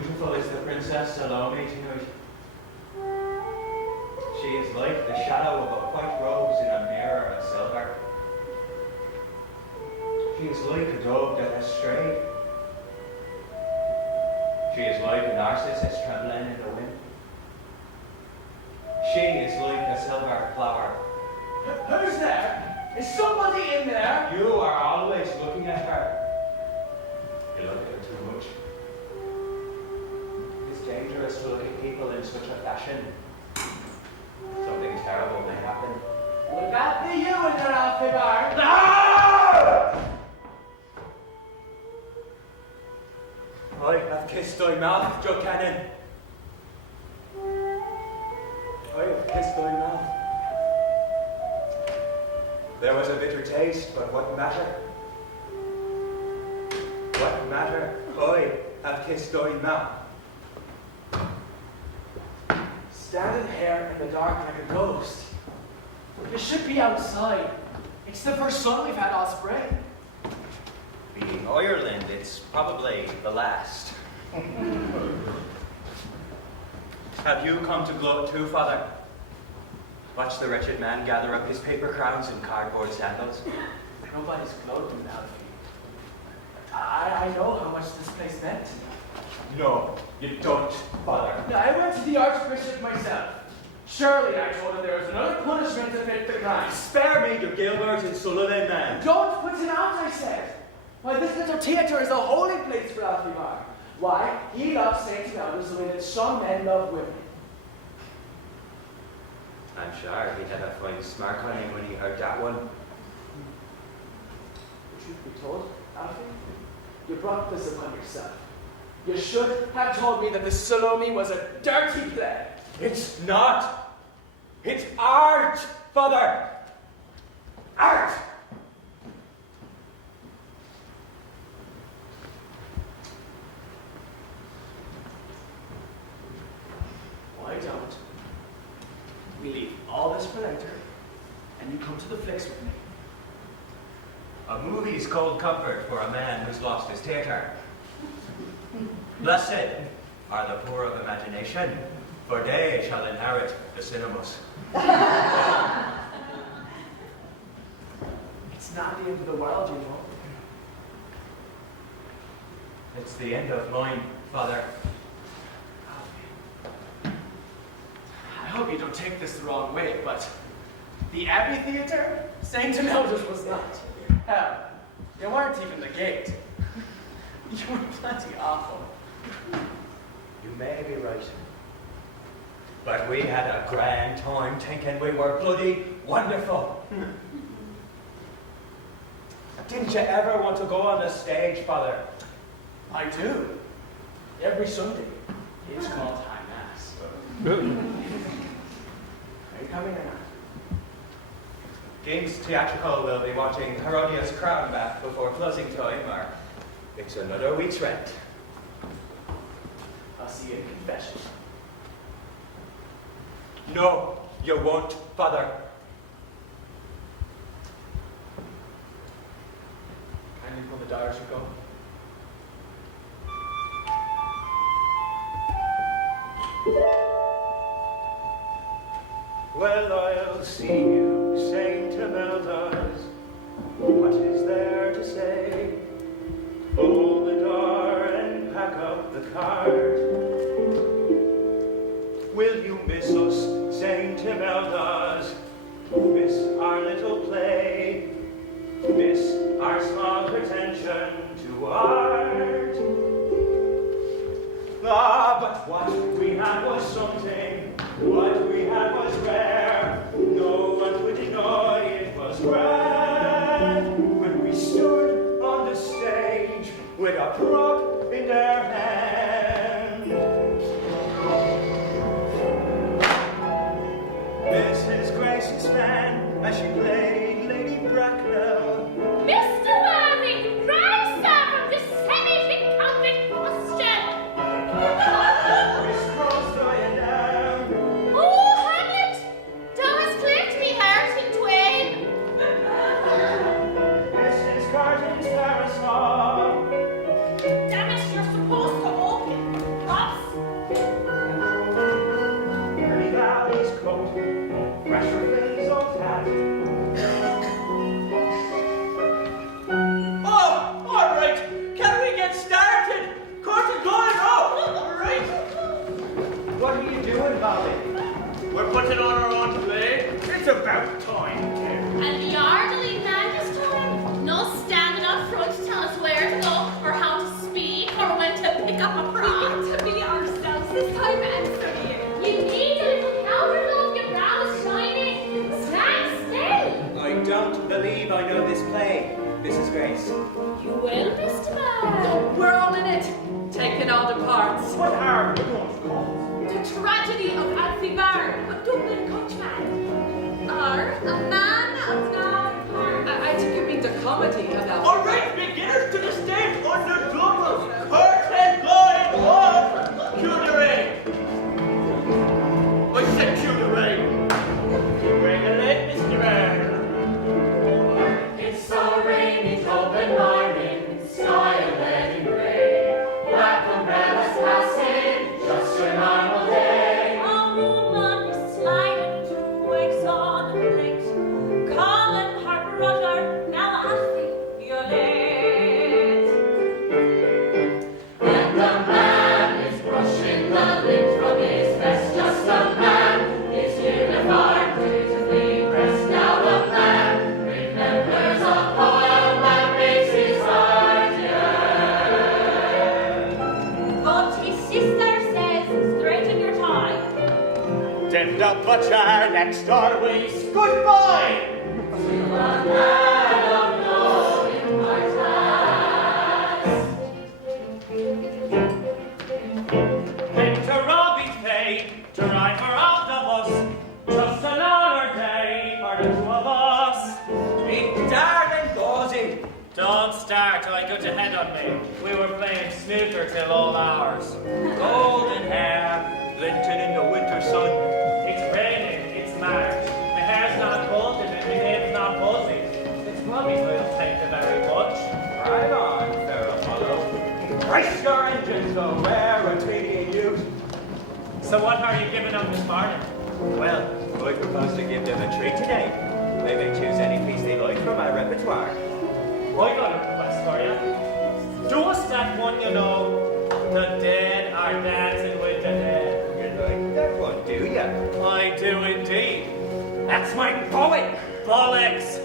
beautiful is the Princess Salome tonight. She is like the shadow of a white rose in a mirror of silver. She is like a dove that has strayed. She is like a narcissus trembling in the wind. She is like a silver flower. Who's there? Is somebody in there? You are always looking at her. You look at her too much. It's dangerous to look at people in such a fashion. Something terrible may happen. Would that be you in your outfit, Bar? No! I have kissed thy mouth, Joe Cannon. I have kissed thy mouth. There was a bitter taste, but what matter? What matter? I have kissed thy mouth. Standing here in the dark like a ghost. You should be outside. It's the first sun we've had all spring. Being Ireland, it's probably the last. Have you come to gloat too, Father? Watch the wretched man gather up his paper crowns and cardboard sandals. Nobody's gloating now. I know how much this place meant. No, you don't, Father. No, I went to the Archbishop myself. Surely I told him there was another punishment to fit the crime. Spare me, you Gilbert and Sullivan man. Don't put it out, I said. Why, this little theatre is a holy place for Alfie Marr. Why, he loves St. Elders the way that some men love women. I'm sure he had a fine smirk on him when he heard that one. The truth be told, Alfie, you brought this upon yourself. You should have told me that the Salome was a dirty play. It's not. It's art, Father. Art. Why don't we leave all this for later, and you come to the flicks with me? A movie's cold comfort for a man who's lost his theatre. Blessed are the poor of imagination, for they shall inherit the cinemas. It's not the end of the world, you know. It's the end of mine, Father. I hope you don't take this the wrong way, but the Abbey Theatre, St. Elders was not. Hell, you weren't even the gate. You were plenty awful. You may be right. But we had a grand time thinking we were bloody wonderful. Didn't you ever want to go on the stage, Father? I do. Every Sunday. It's called High Mass. Are you coming or not? King's Theatrical will be watching Herodias' Crown back before closing time, or it's another week's rent. I'll see you in confession. No, you won't, Father. Kindly pull the dials you go. Well, I'll see you, Saint Imelda's. What is there to say? Hold the door and pack up the cart. Will you miss us, Saint Imelda's? Miss our little play? Miss our small pretension to art? Ah, but what we had was something. What we had was rare. No one would deny it was grand. When we stood on the stage with a prop in their hand. Mrs. Grace's fan as she played Lady Bracknell. Mr. Worthing, rise, sir, from this semi-incumbent posture. Miss Cross dying down. Oh, Hamlet, thou hast cleared me heart in twain. Mrs. Carton's parasol. We're putting on our own play. It's about time, too. And the orderly man this time, no standing up front to tell us where to go, or how to speak, or when to pick up a prop. We get to be ourselves this time, and so do you. You need a little powder, love, your brow is shining. Stand still. I don't believe I know this play, Mrs. Grace. You will, Mr. Man. We're all in it, taking all the parts. What are we going to call it? The tragedy of Alfie Byrne, a Dublin coachman. Or a man of no. I think you mean the comedy about. All right, beginners to the stage on the doubles. Curtain going on. Cue the rain. I said cue the rain. Bring it in, Mr. Byrne. It's so rainy, Dublin morning, sky and leaden grey. Black umbrellas passing, just your normal day. A woman is sliding through wakes on the plate. Colin Harper Roger, now Alfie, you're late. And the man is brushing the lint from his vest, just a man. His uniform beautifully pressed. Now the man remembers a poem that makes his heart yearn. But his sister says, straighten your tie. Then the butcher next door waits goodbye. To a man of no importance. Into Robbie's pay, to ride her off the bus. Just another day for the two of us. Me darling Gauzy. Don't start, I got your head on me. We were playing snooker till all hours. Golden hair, glinting in the winter sun. It's raining, it's March. My hair's not golden and my name's not fuzzy. It's Robbie's will take the very much. Right on, fair Apollo. Brace your engines, though, where are Tweety and you? So what are you giving up this morning? Well, I propose to give them a treat today. They may choose any piece they like from my repertoire. I got a request for you. Do us that one, you know. The dead are dancing with the dead. You like that one, do ya? I do indeed. That's my poet, bollocks.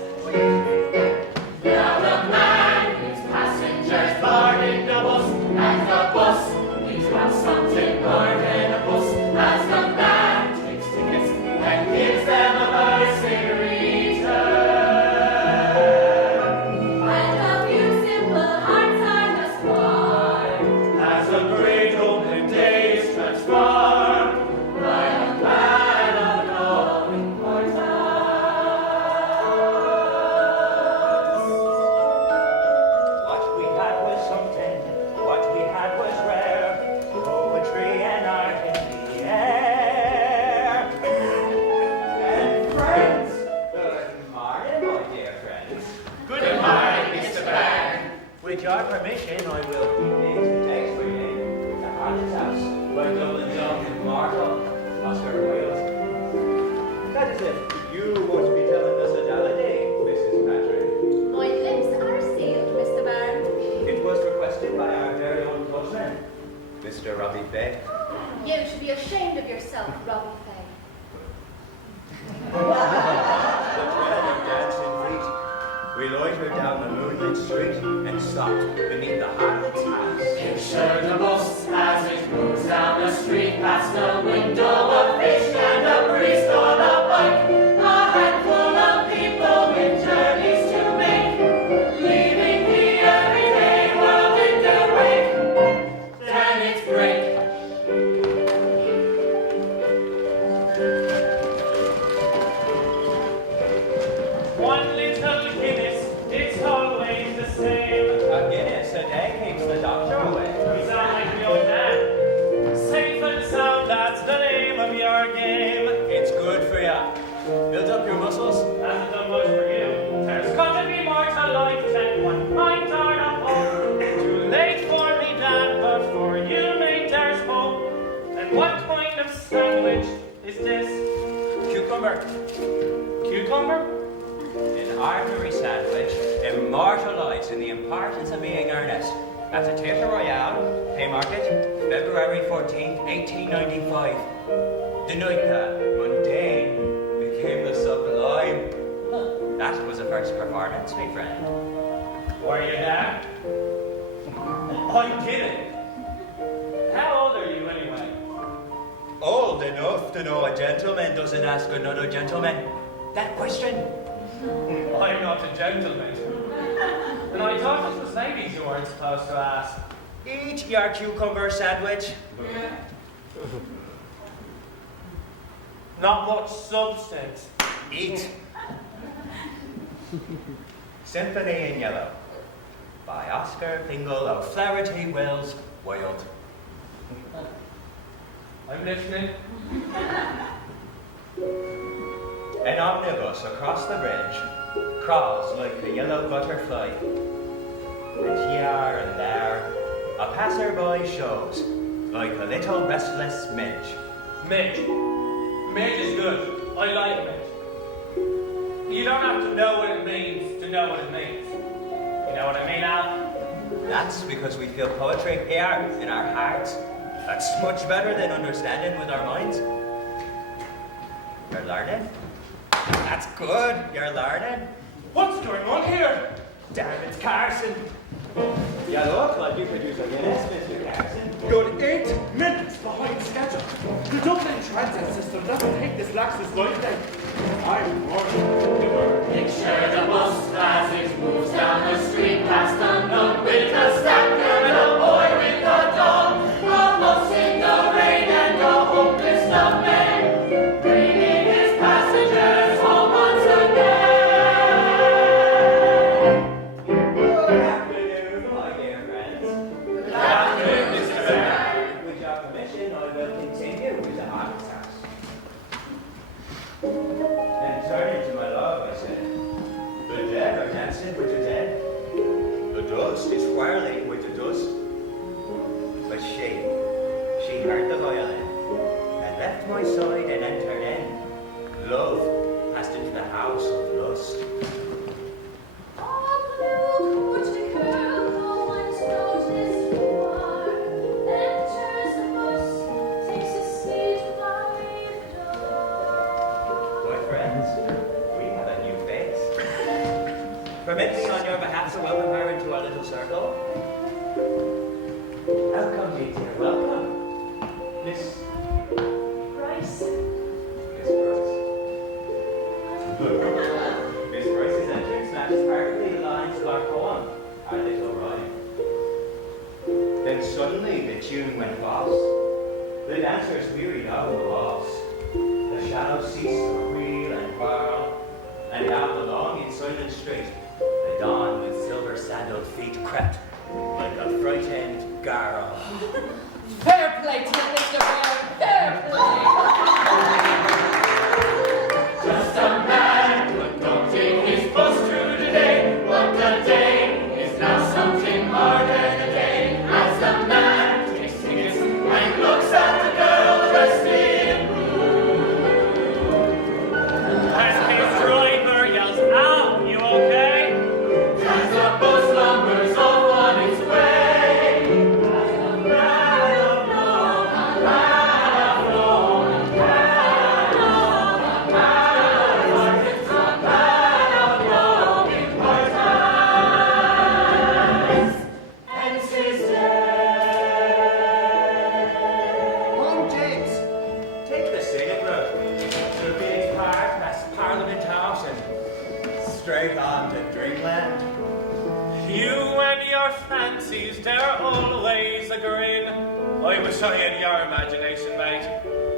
Now the man his passengers boarding the bus, and the bus needs to have something more than a bus. As the man takes tickets and gives them a mercy return. And a few simple hearts are thus warmed. As a great open day is transformed By a man of no importance. What we had was something, what we had was rare. Poetry and art in the air. And friends, good morning, my dear friends. Good morning, Mr. Byrne. With your permission, I will begin today's reading The Haunted House by Dublin's own immortal Oscar Wilde. That is if you want to be telling us a holiday, Mrs. Patrick. My lips are sealed, Mr. Byrne. It was requested by our very own coachman, Mr. Robbie Fay. You should be ashamed of yourself, Robbie Fay. The tread of dancing feet. We loitered down the moonlit street and stopped beneath the harlot's house. Picture the bus as it moves down the street past a window, a fish and a priest on a bike, a handful of people with journeys to make, leaving the everyday world in their wake. Then it's break. One little Guinness, it's always the same. A Guinness a day keeps the doctor away. You sound like the old man. Safe and sound, that's the name of your game. It's good for ya. Build up your muscles. Hasn't done much for you. There's got to be more to life than one pint or a pub. Too late for me, Dad, but for you, mate, there's hope. And what kind of sandwich is this? Cucumber. Cucumber? An ordinary sandwich immortalized in the importance of being earnest. At the Theatre Royale, Haymarket, February 14th, 1895. The night that mundane became the sublime. That was the first performance, my friend. Were you there? I'm kidding. How old are you anyway? Old enough to know a gentleman doesn't ask another gentleman that question. I'm not a gentleman. And I thought it was ladies you weren't supposed to ask. Eat your cucumber sandwich. Not much substance. Eat. Symphony in Yellow by Oscar Fingal O'Flaherty Wells Wilde. I'm listening. An omnibus across the bridge crawls like a yellow butterfly. And here and there, a passerby shows like a little restless midge. Midge. Midge is good. I like midge. You don't have to know what it means to know what it means. You know what I mean, Al? That's because we feel poetry here in our hearts. That's much better than understanding with our minds. You're learning? That's good, you're learning. What's going on here? Damn, it's Carson. You look like you could use a Guinness, Mr. Carson. You're 8 minutes behind schedule. The Dublin transit system doesn't take this lax's lightly. I'm warning you. Picture the bus as it moves down the street past unknown with a stacker and a boy with a dog. A bus in the rain and a home list of men, bringing his passengers home once again. Good afternoon, my dear friends. Good afternoon, Mr. Bear. With your permission, I will continue with the artist's house. Then turning to my love, I said, the dead are dancing with the dead. The dust is whirling with the dust. But she heard the violin and left my side and entered in. Love passed into the house of lust. Oh, look, pretty girl, no one's noticed you are. Enters the bus, takes a seat by the door. My friends, we have a new face. Permit me on your behalf to welcome her into our little circle. Welcome, dear, welcome. Miss Bryce. Miss Bryce. Miss Bryce's entrance matches perfectly the lines of our poem, Our Little Rhyme. Then suddenly the tune went false. The dancers wearied out of the waltz. The shadows ceased to wheel and whirl, and down the long and silent street, the dawn with silver sandaled feet crept like a frightened girl. Fair play to you, Mr. Bear. Fair play. Just a man conducting his bus through the day, but the day is now something more than a day. As the man takes tickets and looks at the girl dressed in blue. And his driver yells, "Al, you okay?" As the bus lumbers off on its way. Come, James. Take the scenic route through Phoenix Park, past Parliament House, and straight on to Dreamland. You and your fancies, they're always a grin. I wish I had your imagination, mate.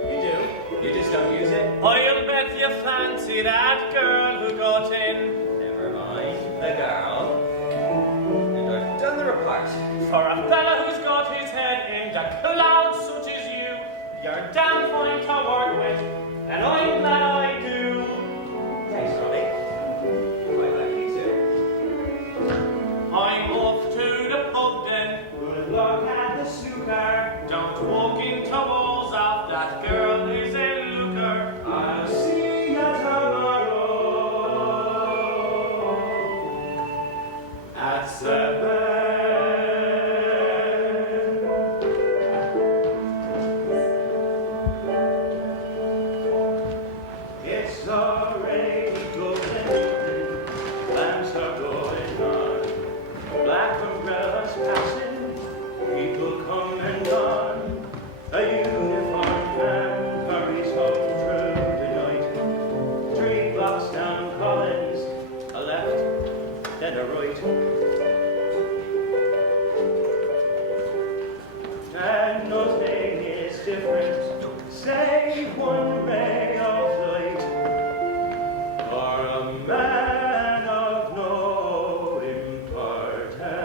You do. You just don't use it. I'll bet you fancy that girl who got in. Never mind the girl. And I've done the report. For a fella who's got his head in the clouds such as you, you're damn fine to work with, and I'm glad I do. Thanks, Robbie. Quite like you too. I'm off to the pub then. Good luck at the snooker. Don't walk into walls out, that girl is a looker. I'll see you tomorrow at 7. one ray of light, or a man of no importance.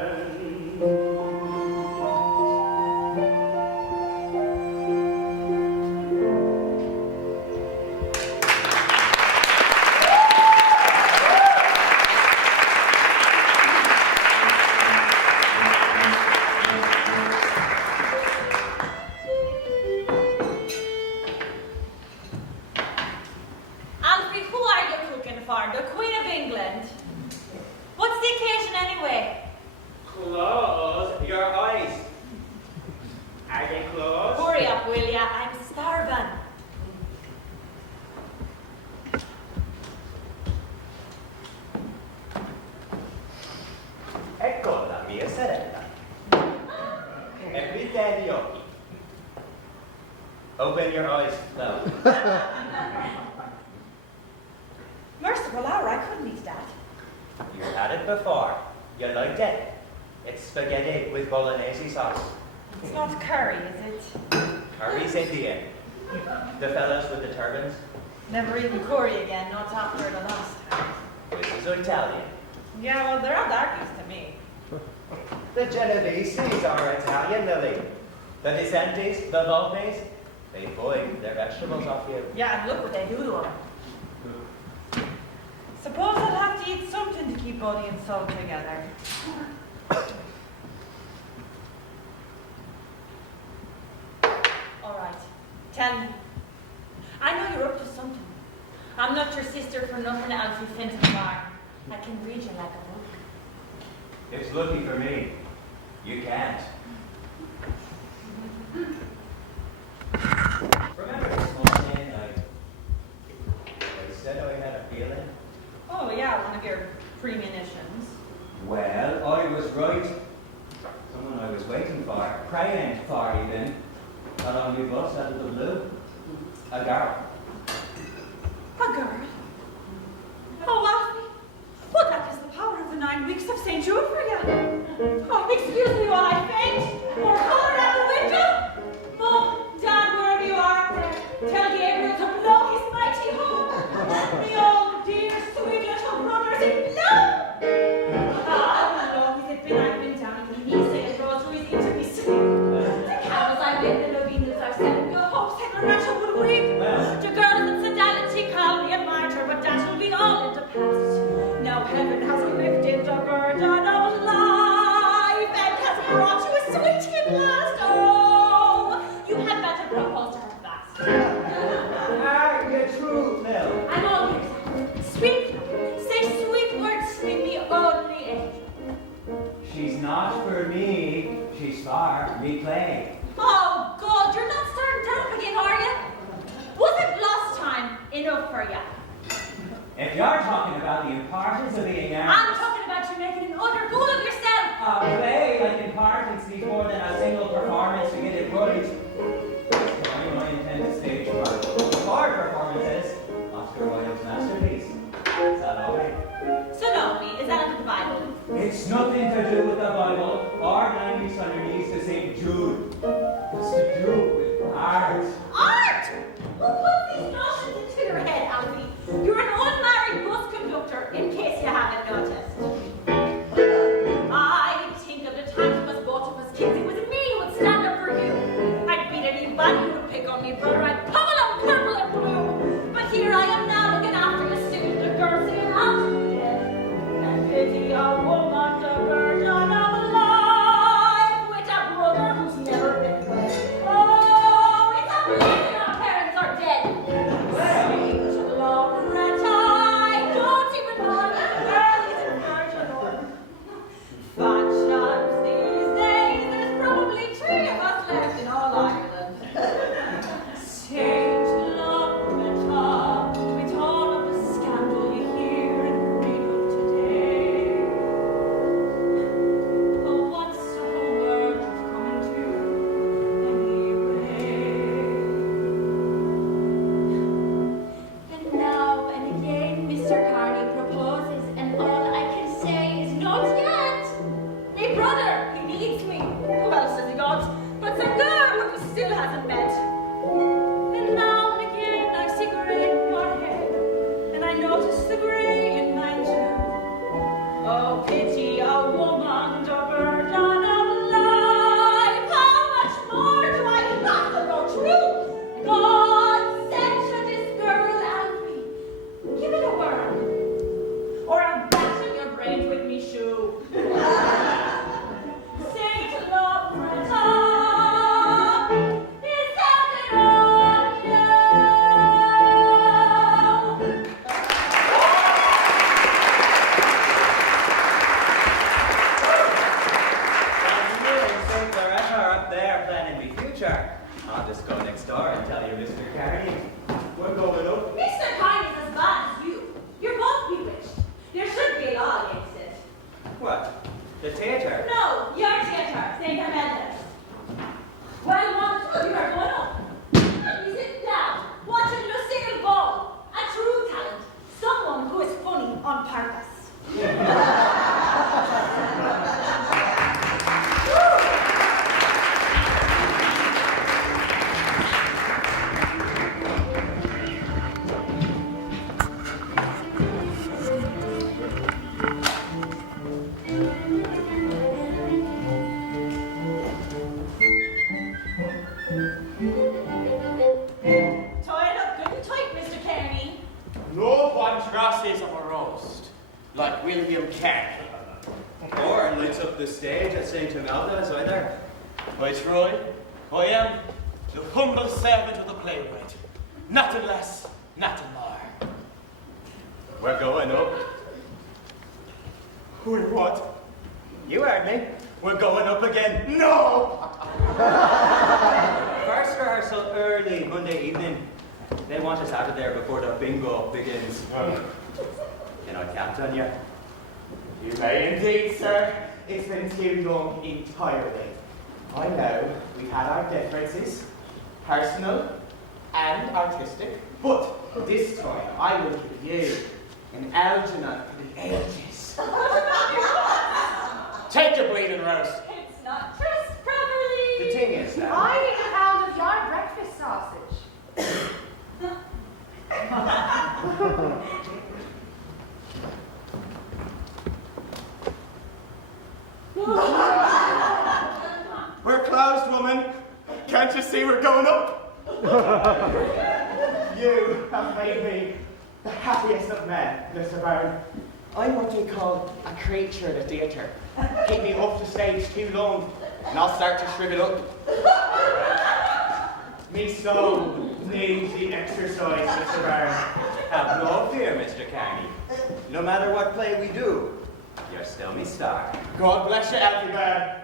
Alfie, who are you cooking for? The Queen of England? What's the occasion anyway? Close your eyes. Are they closed? Hurry up, will ya? I'm starving. Ecco la mia sorella. E qui te gli occhi. Open your eyes now. Merciful hour, I couldn't eat that. You had it before. You liked it. It's spaghetti with bolognese sauce. It's not curry, is it? Curry's Indian. The fellows with the turbans. Never eaten curry again, not after the last time. This is Italian. Yeah, well, they're all darkies to me. The Genoveses are Italian, Lily. The Decentes, the Volpes, they boil their vegetables off you. Yeah, and look what they do to them. Suppose I'll have to eat something to keep body and soul together. All right, tell me. I know you're up to something. I'm not your sister for nothing, Alfie Fenton Bar. I can read you like a book. It's lucky for me. You can't. Remember this morning I said I had a feeling? Oh yeah, one of your premonitions. Well, I was right. Someone I was waiting for, praying for even, got on my bus out of the blue. A girl. A girl? Oh, Alfie. Well, that is the power of the 9 weeks of St. Jude for you. Oh, excuse me while I faint. Or holler at the window. Mom, Dad, wherever you are there, tell Gabriel to blow his mighty horn. Let me all dear, sweet little brothers in love. Ah, how long has it been I've been down in the knee saying rosaries into me sleep. The cows I've been, the novenas I've said, the hopes Henrietta would weep. Well. The girls in Fidelity call me a martyr, but that will be all in the past. Now heaven has lifted the burden of life and has brought you a sweetie at last. Oh, you had better propose to her fast. Are you true, Mill? I'm all ears. Speak now. Say sweet words to me only angel. She's not for me, she's for me play. Oh, God, you're not starting down again, are you? Wasn't last time enough for you? If you're talking about the importance of being I'm young, talking about you making an utter fool of yourself. a play like importance needs more than a single performance to get it right. I intend to stage 4 performances, Oscar Wilde's masterpiece. Is that all right? Salome, is that under the Bible? It's nothing to do with the Bible or 9 weeks on your knees to St. Jude. Mr. Carney. We're going up. Mr. Carney's as bad as you. You're both bewitched. There should be a law against it. What? The theatre? No, your theatre, St. Amanda's. Well, one of you are going up. And you sit down, watching Lucille Ball. A true talent. Someone who is funny on purpose. Tie it up good and tight, Mr. Kearney. No one crosses of a roast like William Carney. Or lights up the stage at St. Imelda's either. By Troy, I am the humble servant of the playwright. Nothing less, nothing more. We're going up. Who and what? You heard me. We're going up again. No! First rehearsal early Monday evening. They want us out of there before the bingo begins. Can I count on you? You may indeed, sir. It's been too long entirely. I know we've had our differences, personal and artistic, but this time I will give you an Algernon for the ages. Take your bleeding roast. It's not dressed properly. The thing is that I need a pound of your breakfast sausage. We're closed, woman. Can't you see we're going up? You have made me the happiest of men, Mr. Baron. I'm what they call a creature of the theatre. Keep me off the stage too long, and I'll start to shrivel up. Me soul needs the exercise, Mr. Baron. have no fear, Mr. Carney. No matter what play we do, you're still me star. God bless you, Alfie Baron.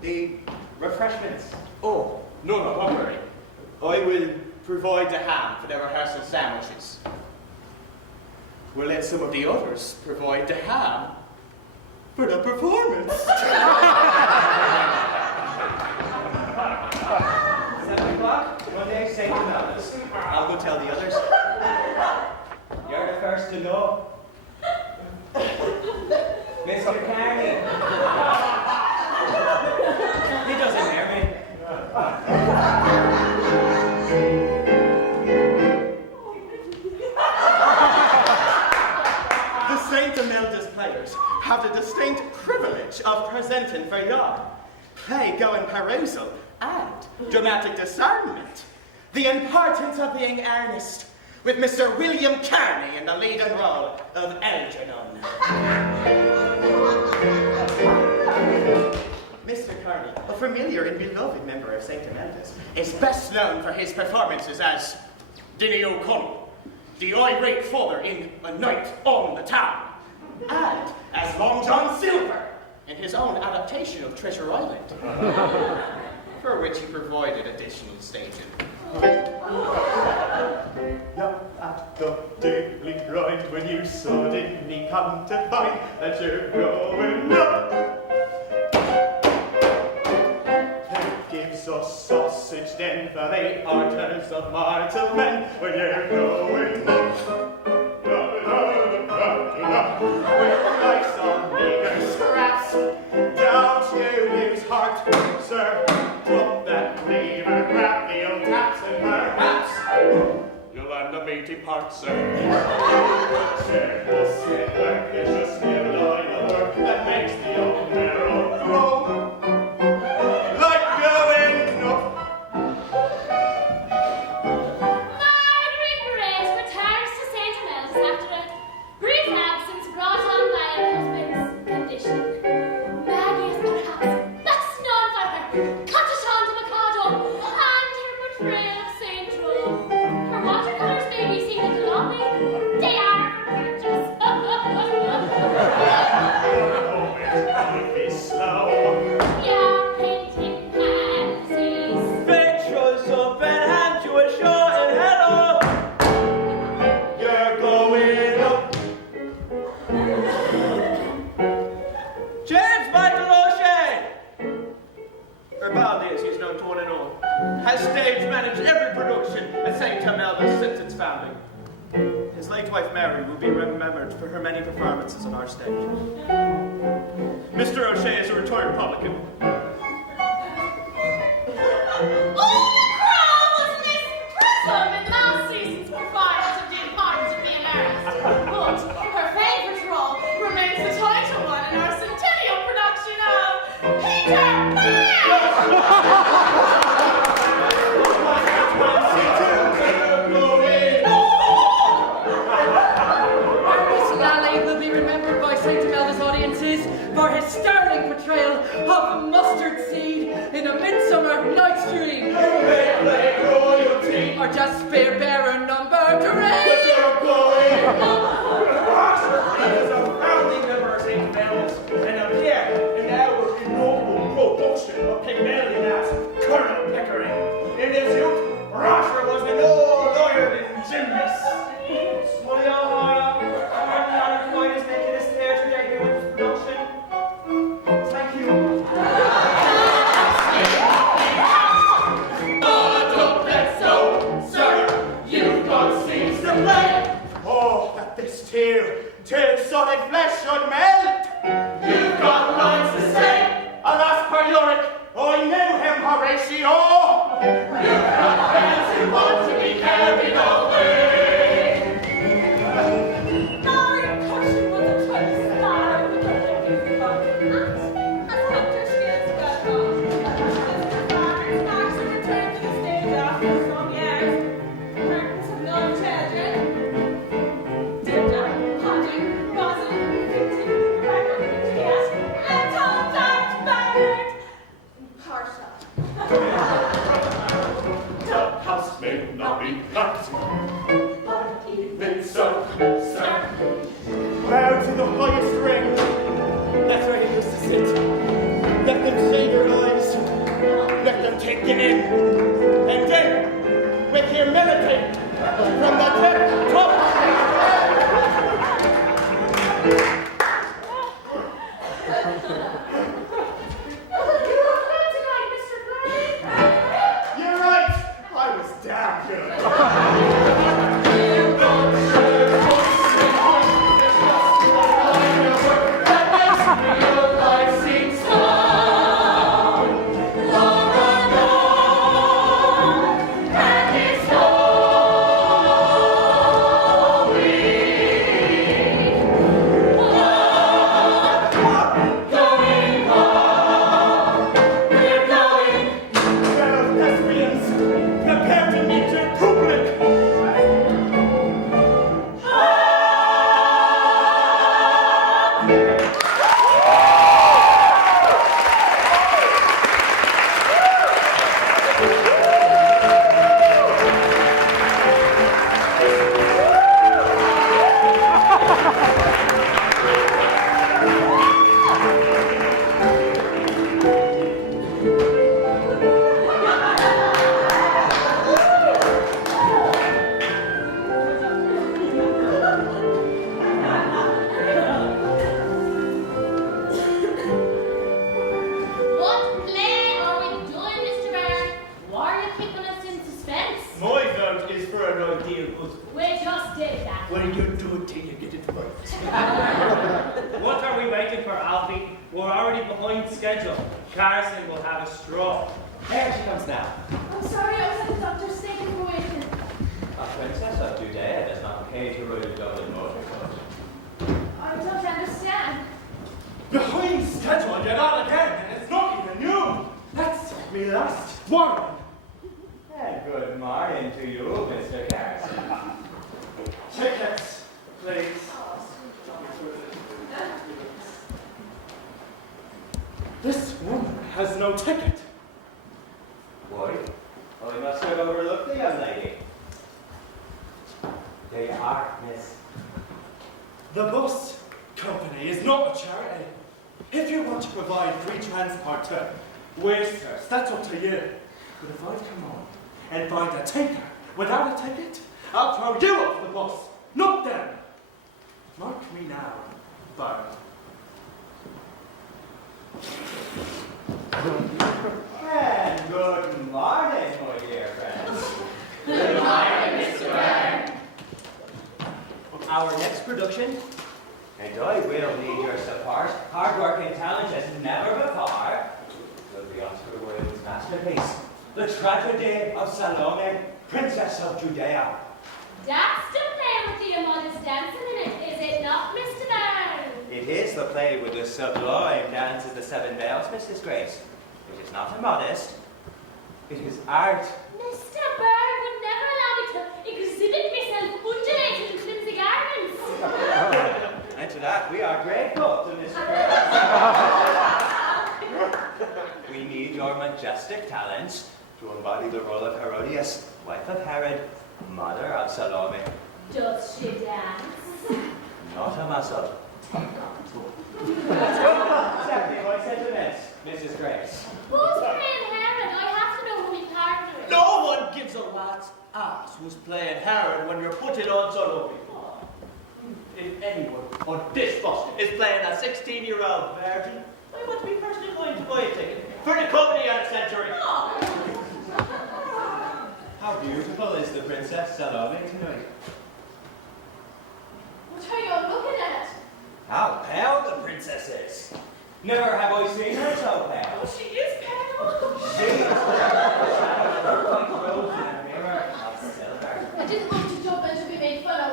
The refreshments. Oh, no, don't worry. I will provide the ham for the rehearsal sandwiches. We'll let some of the others provide the ham for the performance. 7 o'clock, Monday, St. Imelda's. I'll go tell the others. You're the first to know. Mr. Carney. He doesn't hear me. The St. Imelda's players have the distinct privilege of presenting for your play-going perusal and dramatic discernment the importance of being earnest with Mr. William Carney in the leading role of Algernon. Mr. Carney, a familiar and beloved member of St. Imelda's, is best known for his performances as Dinny O'Connell, the irate father in A Night on the Town, and as Long John Silver in his own adaptation of Treasure Island, for which he provided additional staging. You're at the daily grind when you suddenly come to find that you're going up. That gives us sausage then for the arters of mortal men when you're going up. With nice on meager scraps, don't you lose heart, sir. Drop that lever, grab the old taps, and perhaps you'll land a meaty part, sir. Cheerful sit work is just mere loyal work that makes the old marrow grow. Like going up. Margaret Grace returns to St. Imelda's after a brief absence brought on by her husband's condition. Maggie is perhaps best known for her Cottichon to Mikado and her portrayal of St. Rome. Her watercolors may be seen in the lobby. They are for purchase. Melrose since its founding. His late wife Mary will be remembered for her many performances on our stage. Mr. O'Shea is a retired publican. All the crow was Miss Prism in last season's performance of Dean Martin's of the Americans. But her favourite role remains the title one in our centennial production of Peter Pan! Ernest Lally will be remembered by St. Imelda's audiences for his sterling portrayal of a mustard seed in A Midsummer Night's Dream. Or just Spear Bearer number 3. He is a founding member of St. Melrose and appeared in our inaugural production of Pygmalion as Colonel Pickering. In his youth, Roger was no lawyer than gymnast. Smiley O'Hara, currently on our flight is making his theatre debut with this production. Thank you. Oh, that this tear till solid flesh should melt. You've got lines to say. Alas, per Yorick, I knew him, Horatio. You've got friends who want to be carried away. Marion Cushing was a true star of the and as after she is well gone, Mr. Farmer's Marshall returned to the stage after some years. Curtains of young children, Dimda, Hodging, Rosalind, Victim, Rebecca, Trias, and Tom Dart Ballard, Harshaw. The house may not be locked. Even so, sir. Bow to the highest ring. That's where he used to sit. Let them shade your eyes. Let them take you in. And then, with humility, from the tip top. Tonight, Mr. Gray. You're right. I was damn good. Fellow thespians, prepare to meet your public. What play are we doing, Mr. Byrne? Why are you keeping us in suspense? My vote is for an ideal husband. We just did that. Well, you do it till you get it right. What are we waiting for, Alfie? We're already behind schedule. Carson will have a straw. There she comes now. I'm sorry, I was at the doctor's taking for waiting. A princess of Judea does not pay to ride a Dublin motor coach. I don't understand. Behind schedule yet all again, and it's not even you. That's me last warning. And good morning to you, Mr. Carson. Tickets, please. This woman has no ticket. Why? I must have overlooked the young lady. There you are, miss. The bus company is not a charity. If you want to provide free transport to wasters, that's up to you. But if I come on and find a taker without a ticket, I'll throw you off the bus, not them. Mark me now, Byron. And good morning, my dear friends. Good morning, Mr. our next production, and I will need your support. Hard work and talent as never before. Will be Oscar Wilde's masterpiece, The Tragedy of Salome, Princess of Judea. That's the play with the immodest dancing in it, is it not, Mr. Byrne? It is the play with the sublime dance of the seven bells, Mrs. Grace. It is not immodest. It is art. Mr. Byrne would never allow me to exhibit myself undulating in flimsy garments. And to that we are grateful to Mr. Grace. We need your majestic talents to embody the role of Herodias, wife of Herod, mother of Salome. Does she dance? Not a muscle. Exactly my sentiments, Mrs. Grace. Who's playing Herod? I have to know who he partnered with. No one gives a rat's ass who's playing Herod when you're putting on Salome. If anyone on this bus is playing a 16-year-old virgin, I want to be personally going to buy a ticket for the company on a century. How beautiful is the Princess Salome tonight? What are you looking at? How pale the princess is. Never have I seen her so pale. Oh, she is pale. She is like rose in a mirror of silver. I didn't want to jump and to be made fun of.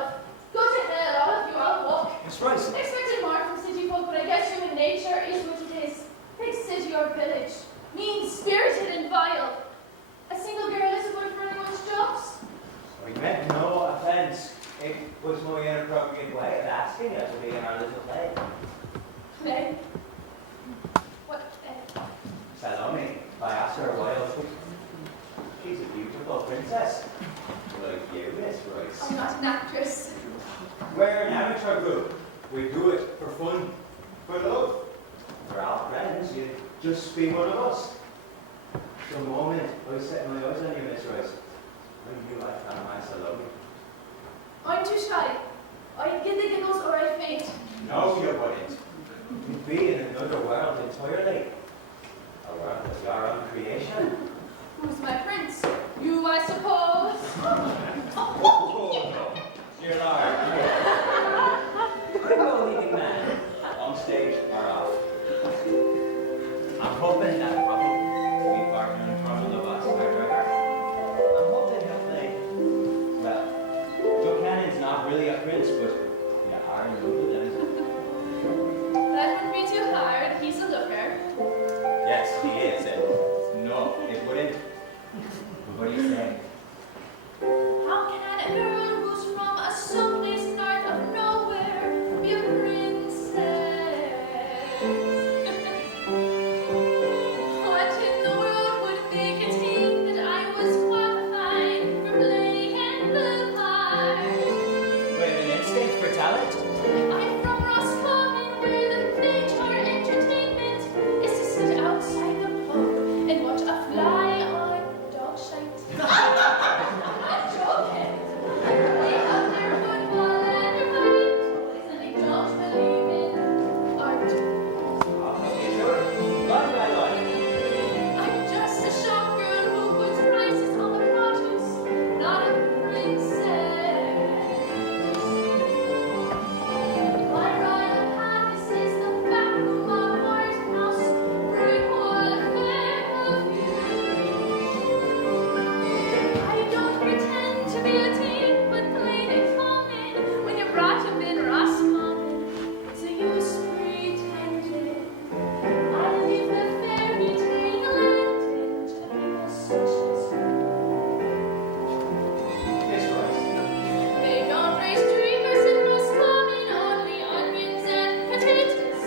Go to hell, all of you, I'll walk. Miss Rice. Expected more from city folk, but I guess human nature is what it is. Big city or village. Mean-spirited and vile. A single girl isn't good for anyone's jobs. We meant no offense. It was my inappropriate way of asking you to be in our little play. Play? What play? Salome, by Oscar Wilde. She's a beautiful princess. Like you, Miss Rice. I'm not an actress. We're an amateur group. We do it for fun, for love. We're all friends. You just be one of us. The moment I set my eyes on you, Miss Rice, I knew I found my Salome. I'm too shy. I'd get the giggles or I'd faint. No, you wouldn't. You'd be in another world entirely. A world of your own creation. Who's my prince? You, I suppose. Oh, no. You're lying. I'm no leading man, on stage or off. I'm hoping that we partner in trouble of us, our driver. I'm hoping he'll play. Well, Buchanan's not really a prince, but you are a lieutenant. That wouldn't be too hard. He's a looker. Yes, he is. And no, it wouldn't. What do you say? How can a girl who's from a someplace north of nowhere be a princess? What in the world would make it think that I was qualified for playing the part? We have an instinct for talent. I'm from Roscommon, where the major entertainment is to sit outside the pub and watch a fly on dog shite. I'm joking. They have their football and their toys, and they don't believe in art. Okay, sure. Got that line. I'm just a shop girl who puts prices on the produce, not a princess. My royal palace is the back room of White House, brick wall fair of I don't pretend to be a teen, but plain and common when you brought him in Roscommon. So use pretended. I leave the fairy tale land to people such as Miss Rice. they don't raise dreamers in Roscommon, only onions and potatoes.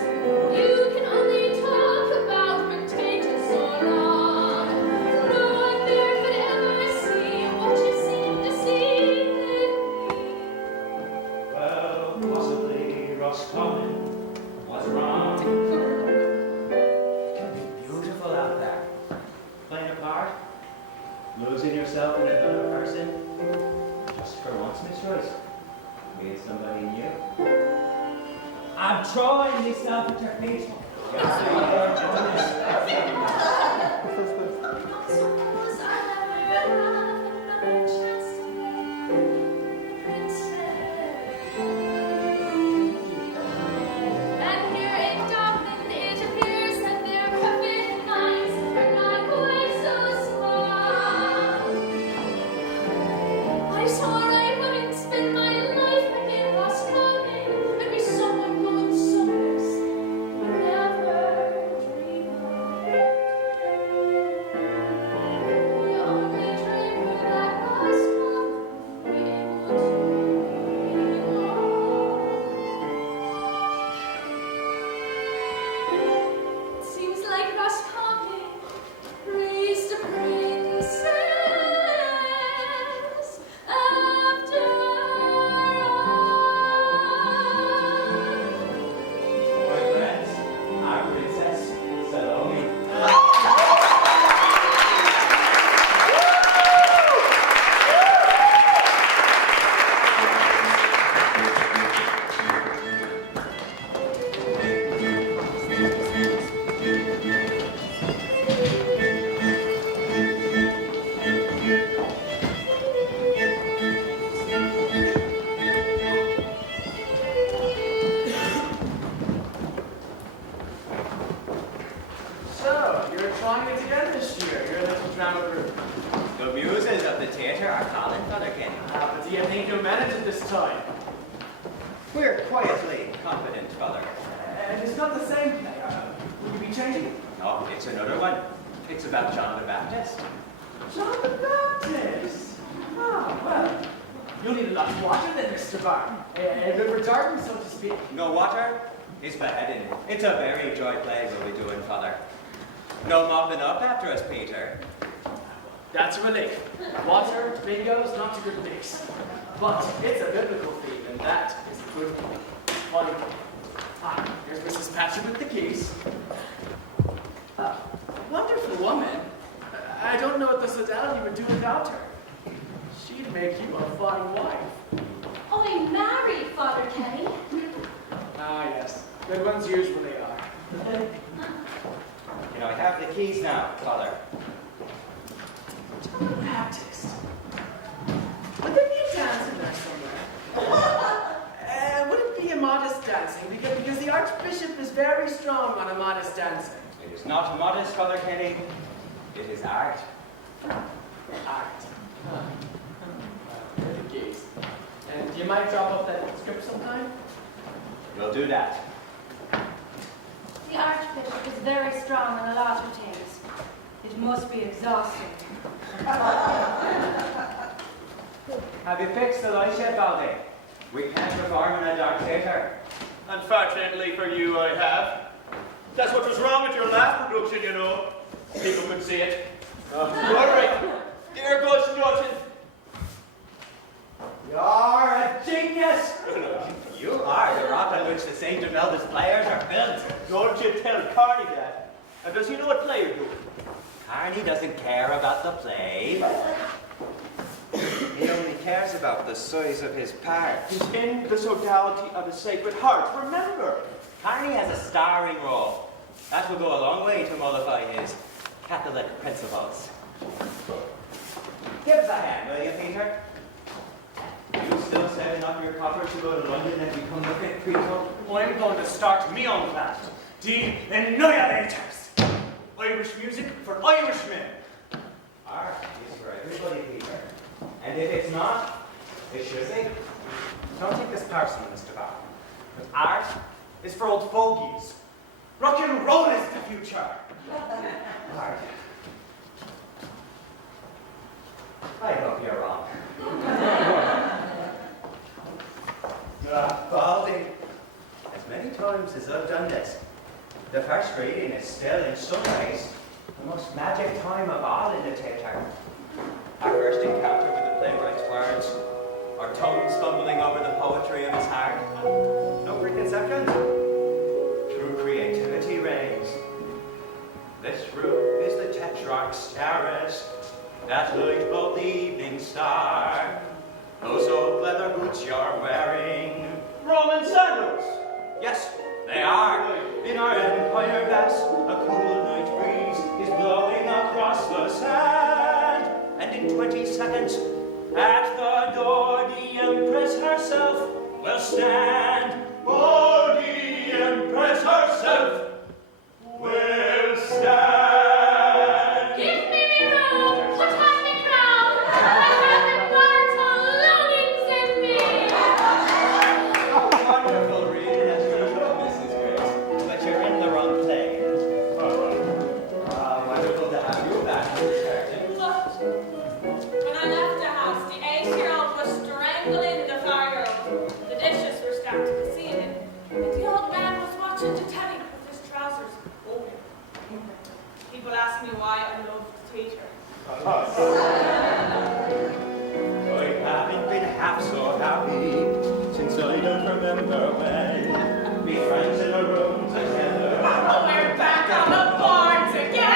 You can only talk about potatoes so long. No one there could ever see what you seem to see in me. Well, possibly Roscommon was wrong. It can be beautiful out there. Playing a part, losing yourself in another person. Just for once, Miss Rice, meet somebody new. I'm throwing myself at your feet. Yes, sir, you are doing this. Don't suppose I'll ever have another chance to be a princess. think you'll manage it this time. We're quietly confident, Father. And it's not the same play. Will you be changing? No, it's another one. It's about John the Baptist. John the Baptist. Ah, well, you'll need a lot of water then, Mr. Barr. A river garden, so to speak. No water is beheading. It's a very joy play we'll be doing, Father. No mopping up after us, Peter. That's a relief. Water, bingo's not a good mix. But it's a biblical theme, and that is a good one. Funny. Ah, here's Mrs. Patcher with the keys. Wonderful woman. I don't know what the Sodality would do without her. She'd make you a fine wife. I'm married, Father Kenny. Ah, yes. Good ones usually are. You know, I have the keys now, Father. John the Baptist. Would there be a dance in there somewhere? Would it be a modest dancing? Because the Archbishop is very strong on a modest dancing. It is not modest, Father Kenny. It is art. Art. There the keys. And you might drop off that script sometime? We'll do that. The Archbishop is very strong on a lot of things. It must be exhausting. Have you fixed the lights yet, Baldy? We can't perform in a dark theatre. Unfortunately for you, I have. That's what was wrong with your last production, you know. People could see it. All right. Here goes nothing. You're a genius! You are the rock on which the St. Imelda's players are built. Don't you tell Carney that. And does he know what play you're doing? Carney doesn't care about the play. He only cares about the size of his part. He's in the sodality of the Sacred Heart. Remember. Carney has a starring role. That will go a long way to mollify his Catholic principles. Give us a hand, will you, Peter? You still setting up your coffers to go to London and become the fifth preacher? I'm going to start me own class. The Annihilators. Irish music for Irishmen. Art is for everybody, Peter. And if it's not, it should be. Don't take this personally, Mr. Barr. But art is for old fogies. Rock and roll is the future. Art. I hope you're wrong. Baldy, as many times as I've done this, the first reading is still, in some ways, the most magic time of all in the theatre. Our first encounter with the playwright's words, our tongue stumbling over the poetry of his heart. No preconceptions. True creativity reigns. This roof is the Tetrarch's terrace that light both the evening star. Those old leather boots you're wearing, Roman sandals. yes, they are. In our empire vast, a cool night breeze is blowing across the sand. And in 20 seconds, at the door, the Empress herself will stand. Oh, the Empress herself will stand. Give me me robe, put on me crown. I have immortal longings in me. Wonderful reading as usual, Mrs. Grace, but you're in the wrong play. Wonderful to have you back, Mrs. Curtin. When I left the house, the 8-year-old was strangling the 5-year-old. The dishes were stacked to the ceiling, and the old man was watching the telly with his trousers open. People ask me why I love theatre. I haven't been half so happy since I don't remember when. Me friends in a room together. Oh, we're back on the boards again!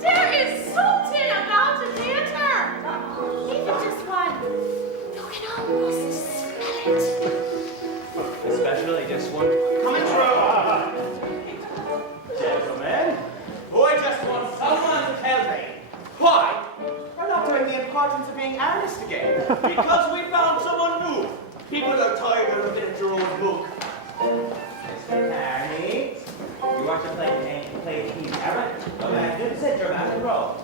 There is something about the theatre. Even just one. You can almost smell it. Especially this one. Coming through. Gentlemen, I just want someone to tell me why we're not doing the importance of being honest again. Because we found someone new. People are tired of looking at your old book. Mr. Carney, you want to play King Herod? Well, then, this is your dramatic role.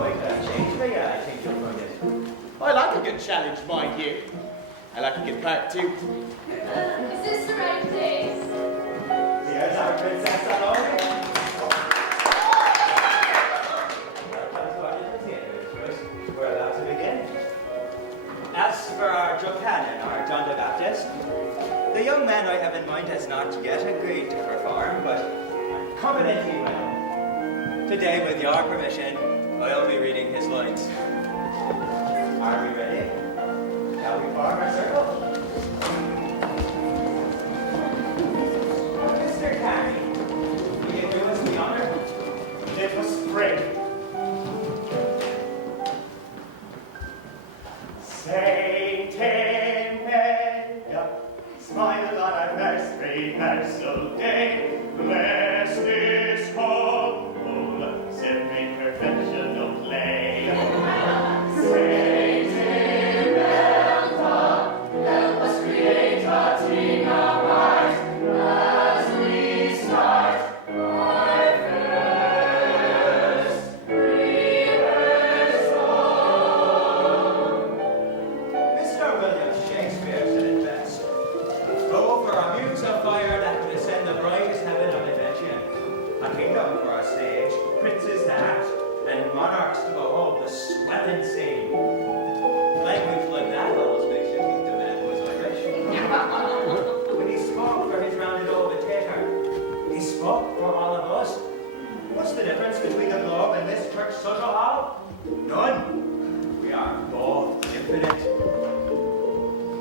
Wait, change for you. I think you'll forget. get challenged, mind you. I like to get part too. Is this the right place? Here's our princess alone. We're about to begin. As for our Jocanon, our John the Baptist, the young man I have in mind has not yet agreed to perform, but I'm confident he will. Today, with your permission, I'll be reading his lines. Are we ready? Shall we form our circle? Mr. Carey, will you do us the honor? Let us pray. Saint Emmanuel, smile on our first rehearsal day. Bless this whole semi perfectional play. Saint Emmanuel, help us create a team of ours as we start our first rehearsal. Mr. William Shakespeare said it best. Go for a muse of fire that can ascend the brightest heaven of invention. A kingdom for a stage, princes to act, and monarchs to behold the swelling scene. Language like that almost makes you think the man was Irish. When he spoke for his rounded old theatre, he spoke for all of us. What's the difference between the globe and this church social hall? None. We are both infinite.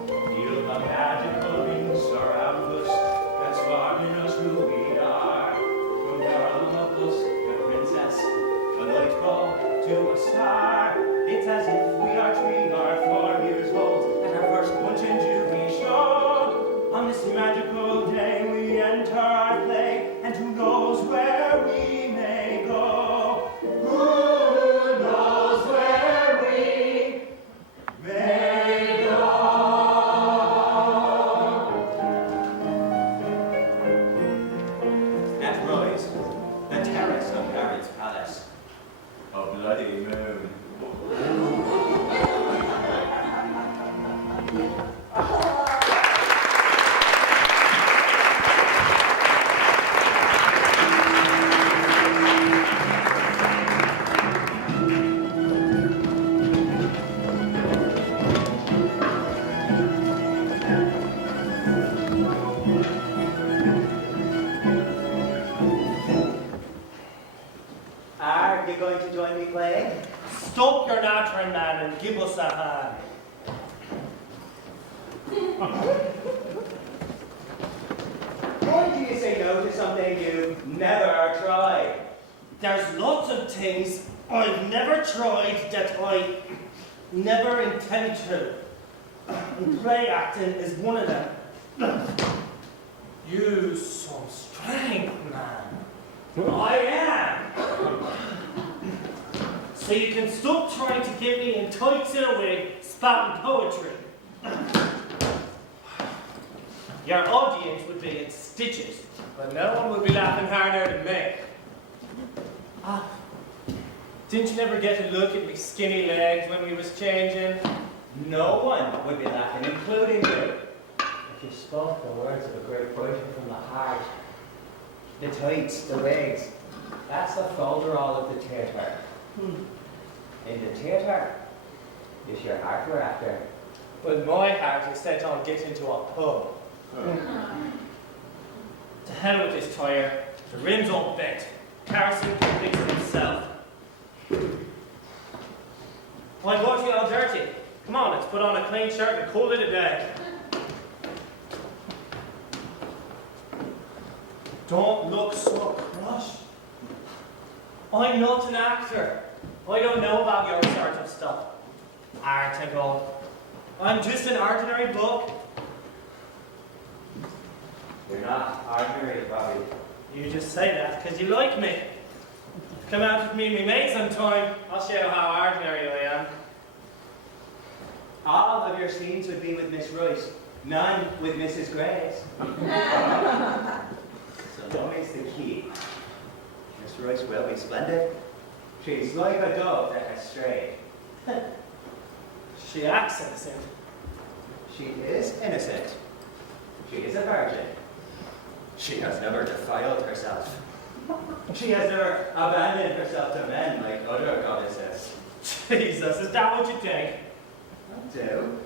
Feel the magical rings surround us, that's warning us who we are. From girl of us, the princess, a light bulb to a star. It's as if we are 3 or 4 years old, and our first punch in duty show. On this magical day we enter our play, and who knows where we may go? Who knows where we may go? At Roy's, the terrace of Herod's palace, a bloody moon. Are you going to join me playing? Stop your nattering, man, and give us a hand. Why do you say no to something you've never tried? There's lots of things I've never tried that I never intend to. And play acting is one of them. Use some strength, man. I am. So you can stop trying to get me in tights in a wig, spouting poetry. Your audience would be in stitches, but no one would be laughing harder than me. Ah, didn't you never get a look at me skinny legs when we was changing? No one would be laughing, including you, if you spoke the words of a great poet from the heart. The tights, the wigs, that's the folderol of the theatre. In the theatre, it's your heart we're after. But my heart is set on getting to a pub. To hell with this tire. The rim's all bent. Carson can fix it himself. Why got you all dirty? Come on, let's put on a clean shirt and call it a day. Don't look so crushed. I'm not an actor. I don't know about your sort of stuff. Article. I'm just an ordinary book. You're not ordinary, Bobby. You just say that because you like me. Come out with me and me mate sometime. I'll show you how ordinary I am. All of your scenes would be with Miss Royce, none with Mrs. Grace. Salome's the key. Miss Royce will be splendid. She's like a dove that has strayed. She acts innocent. She is innocent. She is a virgin. She has never defiled herself. She has never abandoned herself to men like other goddesses. Jesus, is that what you think? I do.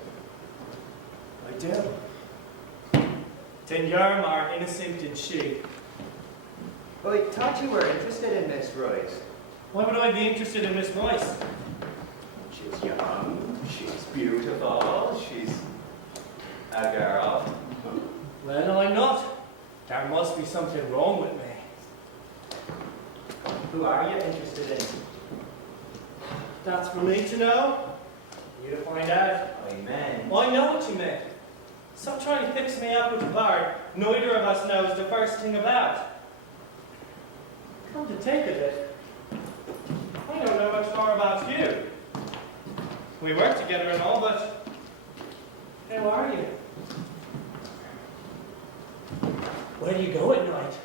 I do. Then you're more innocent than she. I thought you were interested in Miss Royce. Why would I be interested in Miss Royce? She's young, she's beautiful, she's a girl. Well, I'm not. There must be something wrong with me. Who are you interested in? That's for me to know. You to find out. Amen. I know what you meant. Stop trying to fix me up with a bard neither of us knows the first thing about. Come to think of it, I don't know much more about you. We work together and all, but how are you? Where do you go at night?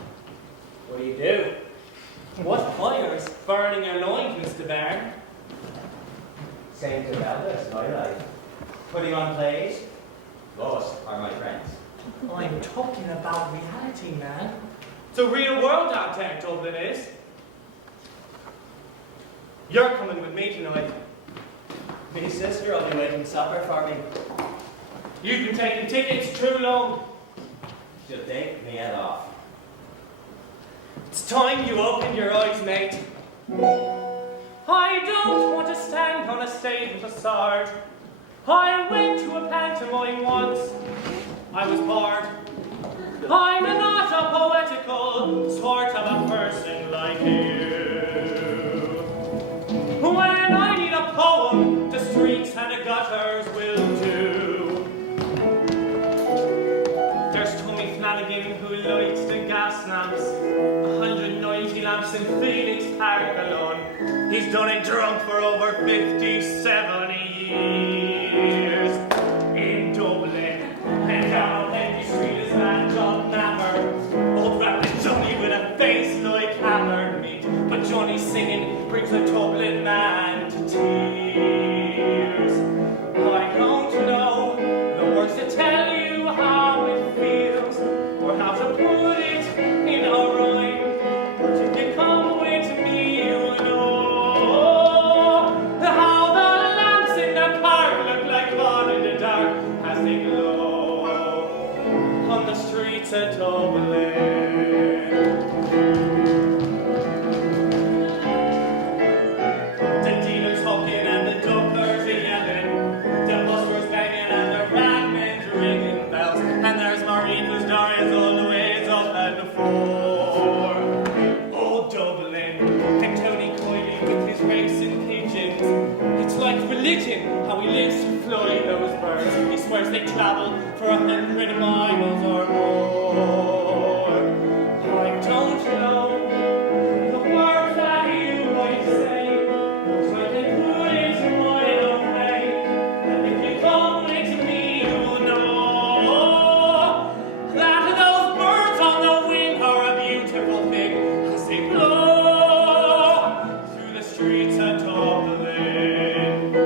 What do you do? What fire's burning your loins, Mr. Bairn? Saint Imelda's my life. Putting on plays. Those are my friends. I'm talking about reality, man. It's a real world out there, Dublin is. You're coming with me tonight. Me sister will be waiting supper for me. You've been taking tickets too long. She'll take me head off. It's time you opened your eyes, mate. I don't want to stand on a stage with a sword. I went to a pantomime once. I was bored. I'm not a poetical sort of a person like you. When I need a poem, the streets and the gutters will do. There's Tommy Flanagan who lights the gas lamps, 190 lamps in Phoenix Park alone. He's done it drunk for over 57 years in Dublin. And down on Henry Street is that John Napper, old rapping Johnny with a face like hammered meat. But Johnny's singing brings a Dublin man to tears. I don't know the words to tell you how it feels, or how to put it in a rhyme. But if you come with me, you'll know how the lamps in the park look like blood in the dark as they glow on the streets of Dublin. The dealers hawking and the duckers a-yelling, the buskers banging and the ragmen's ringing bells, and there's Maureen whose door is always up at the fore. Old Dublin, and Tony Coyley with his racing pigeons. It's like religion, how he lives to fly those birds. He swears they travel for 100 miles or more. I don't know the words that you might say, so I can put it my own way. And if you come with me, you'll know that those birds on the wing are a beautiful thing as they blow through the streets of Dublin.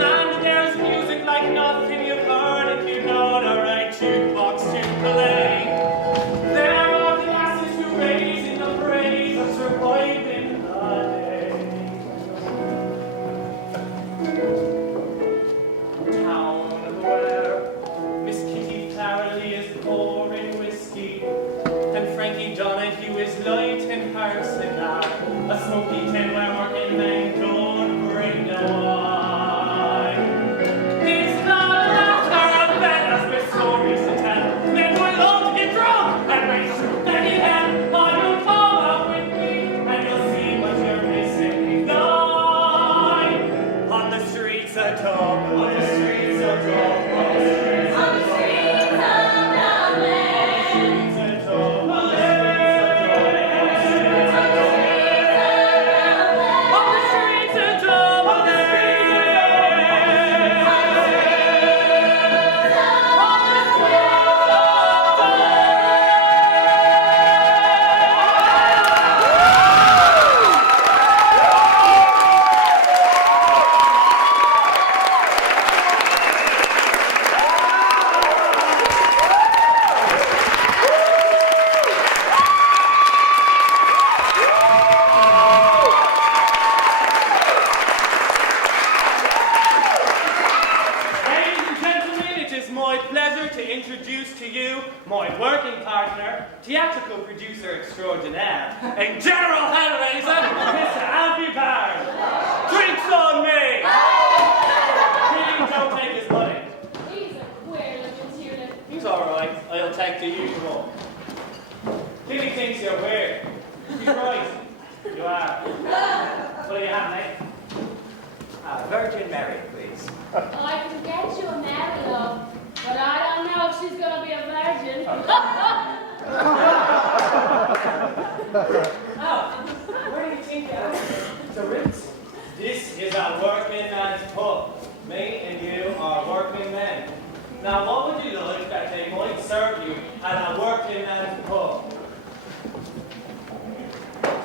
And there's music like nothing you've heard if you know the right jukebox to play. There are glasses to raise in the praise of surviving the day. Town where Miss Kitty Farrelly is pouring whiskey, and Frankie Donahue is lighting her cigar. A smoky tin where working men don't bring no wine. It's the laughter of Venice with stories to tell. Men will all get drunk and race through any hell. Oh, you'll come up with me and you'll see what you're missing. Nine on the streets of Dublin. On the streets of Dublin. On the streets of introduce to you my working partner, theatrical producer extraordinaire, and general hellraiser, Mr. Alfie Barnes. Drinks on me! Please don't take his money. He's a queer looking tulip. He's alright. I'll take the usual. Kitty thinks you're weird. She's right. You are. What do you have, mate? Virgin Mary, please. I can get you a Mary, love, but I don't know if she's gonna be a virgin. Oh, where do you think the Ritz? This is a working man's pub. Me and you are working men. Now, what would you like that they might serve you at a working man's pub?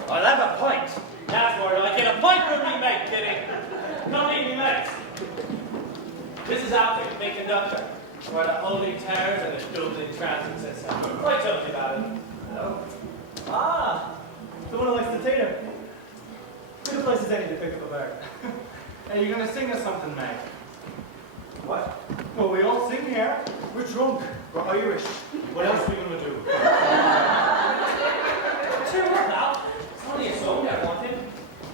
I'll have a pint. That's more like it. A pint for me, mate, Kitty. Not even mates. This is Alfie, the conductor, for the Holy Terrors and the Dublin Transit System. I told you about it. Hello? Ah, the one who likes the theatre. Good place is any to pick up a bird. Hey, you gonna sing us something, mate? What? Well, we all sing here. We're drunk. We're Irish. What else are we gonna do? Cheer up now. It's only a song I wanted.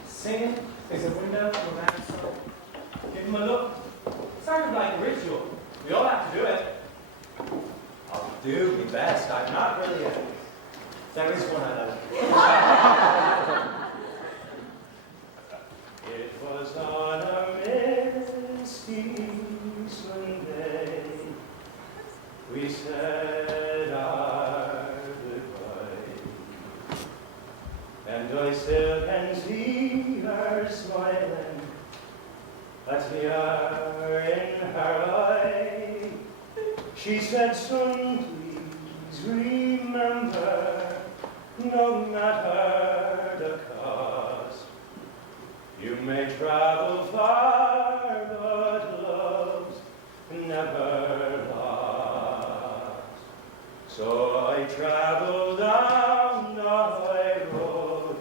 Singing is a window to a man's soul. Give him a look. Sort of like a ritual. We all have to do it. I'll do my best. I'm not really a... There is one I love. It was on a misty Sunday we said our goodbye, and I still can see her smiling, that tear in her eye. She said, "Son, please remember, no matter the cost, you may travel far, but love's never lost." So I traveled down the high road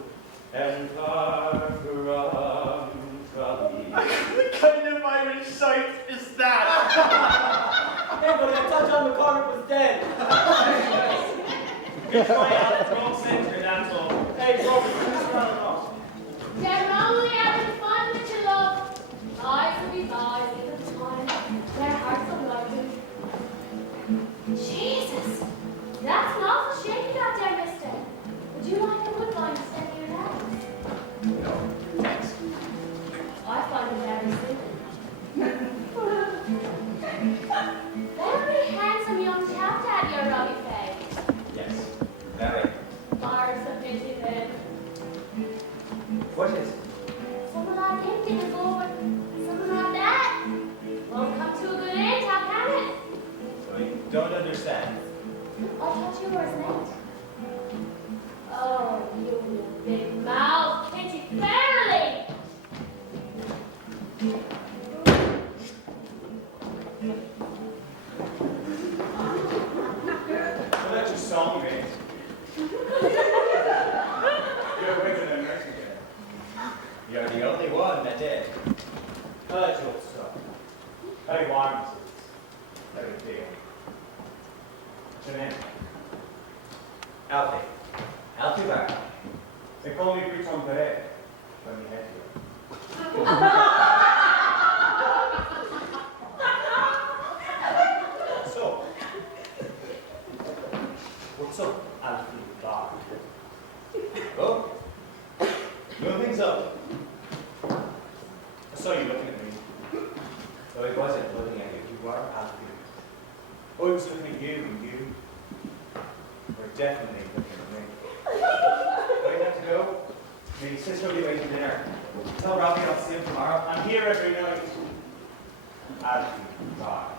and far from Tralee. What kind of Irish sight is that? Hey, buddy, I thought John McCormick was dead. Just right out of the wrong centre, that's all. Hey, Robert, who's running off? They're only having fun with your love. Lies will be lies in the time. Their hearts are lighted. Jesus, that's an awful shame you got there, mister. Would you like a woodbine instead of your house? No, thanks. I find it very simple. Very handsome young chap, Daddy, your Robbie Fay. Yes, Mary. Mars a pity then. What is it? Someone like him did it forward. Someone like that. Won't come to a good end, how can it? I don't understand. I thought you were his mate. Oh, you big mouth, Kitty Fairley! Well, that's your song, mate. You're wicked and nursing it. You're the only one that did. That's your stuff. Very warm, very dear. What's your name? Alfie. Alfie Barnes. They call me Breton Pere when we head here. So, what's up, Alfie Barnes? Oh, Move things up. I saw you looking at me. so it wasn't looking at you. You are Alfie. I was looking at you, and you were definitely looking at me. Where do you have to go? My sister will be waiting dinner. Tell Robbie I'll see him tomorrow. I'm here every night. Alfie Barnes.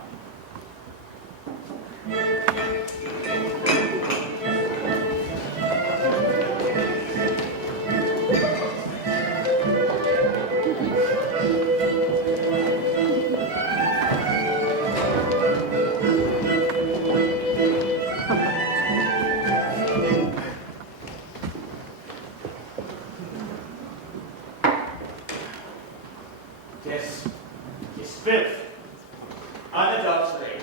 This is filth. On the docks lady.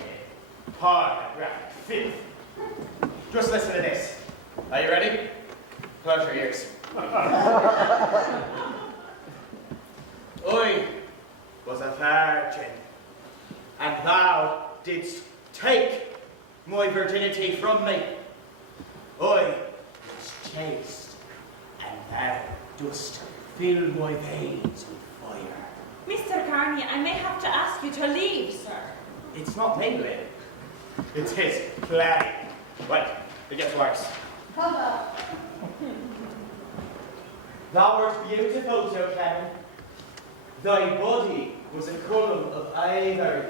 Pornographic filth. Just listen to this. Are you ready? Close your ears. I was a virgin, and thou didst take my virginity from me. I was chaste, and thou dost fill my veins with fire. Mr. Carney, I may have to ask you to leave, sir. It's not me, Lynn. It's his planning. Wait, it gets worse. Thou wert beautiful, Joe Clement. Thy body was a column of ivory.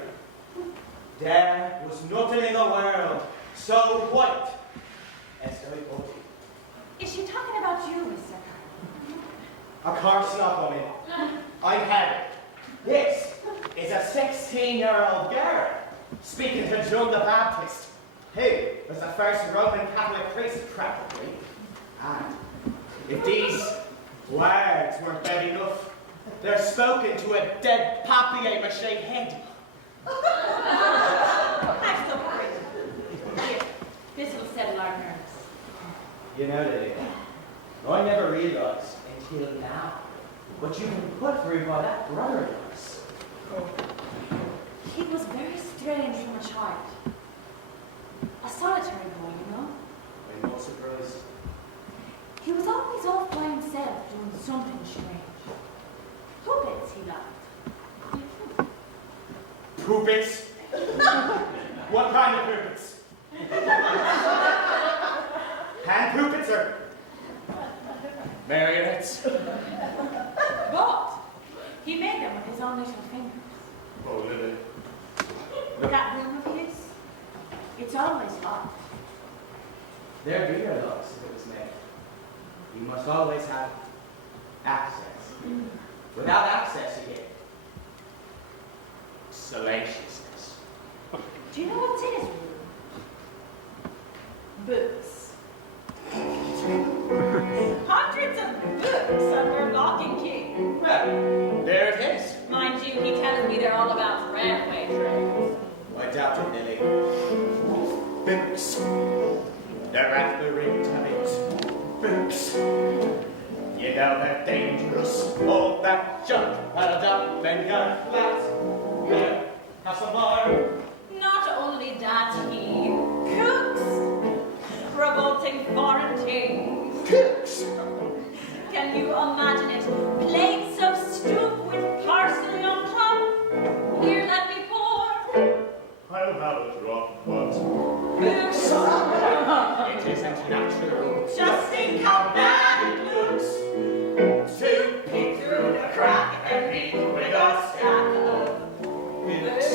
There was nothing in the world so white as thy body. Is she talking about you, Mr. Carney? Of course not, woman. I had it. This is a 16-year-old girl speaking to John the Baptist, who was the first Roman Catholic priest, practically. And if these words weren't bad enough, they're spoken to a dead papier-mâché head. I'm so worried. Here, this will settle our nerves. You know, Lily, I never realized until now what you've been put through by that brother of yours. He was very strange from a child. A solitary boy, you know? I'm not surprised. He was always off by himself doing something strange. Puppets he liked. Puppets? What kind of puppets? Hand puppets or marionettes? But he made them with his own little fingers. Oh, Lily. That room of his, it's always locked. There'd be no locks if it was made. You must always have access. Without access, you get salaciousness. Do you know what's in his room? Books. Hundreds of books under lock and key. Well, there it is. Mind you, he tells me they're all about railway trains. I doubt it, Lily. Books. They're at the ring times. Books. You know they're dangerous. All that junk piled up and got flat. Well, have some more. Not only that, he cooks. Revolting foreign things. Cooks. Can you imagine it? Plates of stew with parsley on top. Here, let me pour. I'll have a drop, but Books. it isn't natural. Just think how bad it looks. To peek through the crack and meet with a stack of books.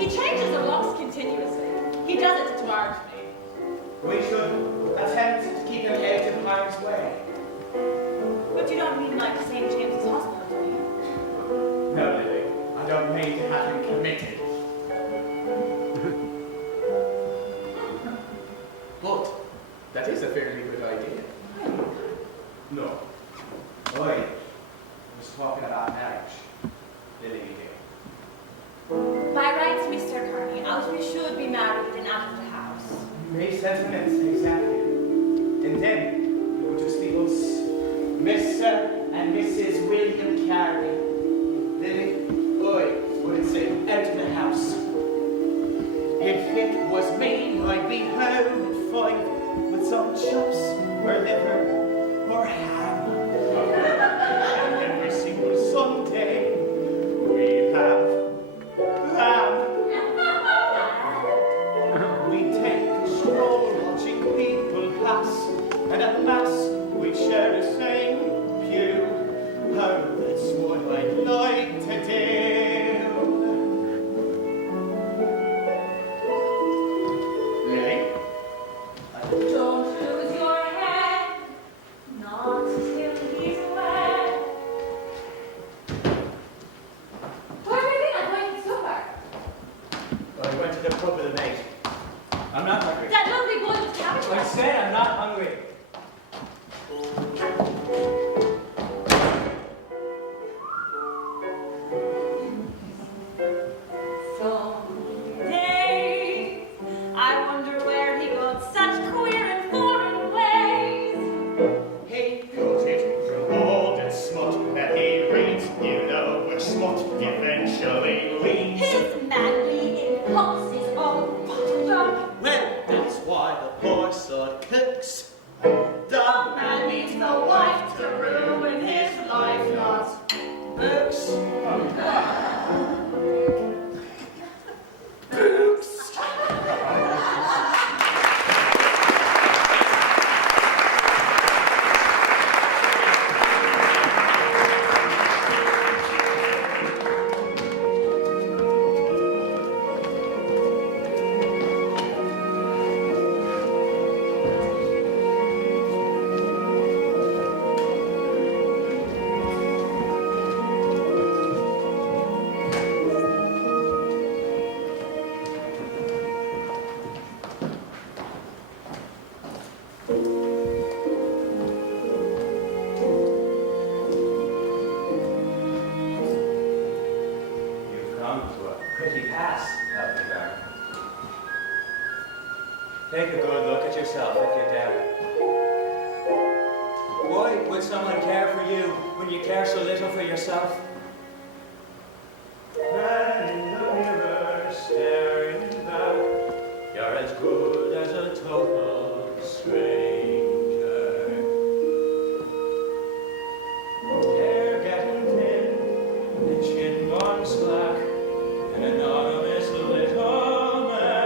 He changes the locks continuously. He does it to charge me. We should attempt to keep him out of harm's way. But you don't mean like St. James's Hospital, do you? No, Lily, I don't mean to have him committed. But that is a fairly good idea. No. I was talking about marriage. Lily, dear. By rights, Mr. Carney, as we should be married and out of the house. May sentiments, exactly. And then it would just be us, Mr. and Mrs. William Carey. Lily, I wouldn't say out of the house. If it was me, I'd be home at 5 with some chops or liver or ham. And every single Sunday, we have lamb. We take a stroll watching people potentially lean. His manly impulses are bottled up. Well, that's why the poor sod cooks. The man needs no wife to ruin his life, not books. You've come to a pretty pass, Elphegard. Take a good look at yourself if you dare. Why would someone care for you when you care so little for yourself? Man in the mirror staring back, you're as good as a total stranger. Hair getting thin, the chin gone slack, an anonymous little man.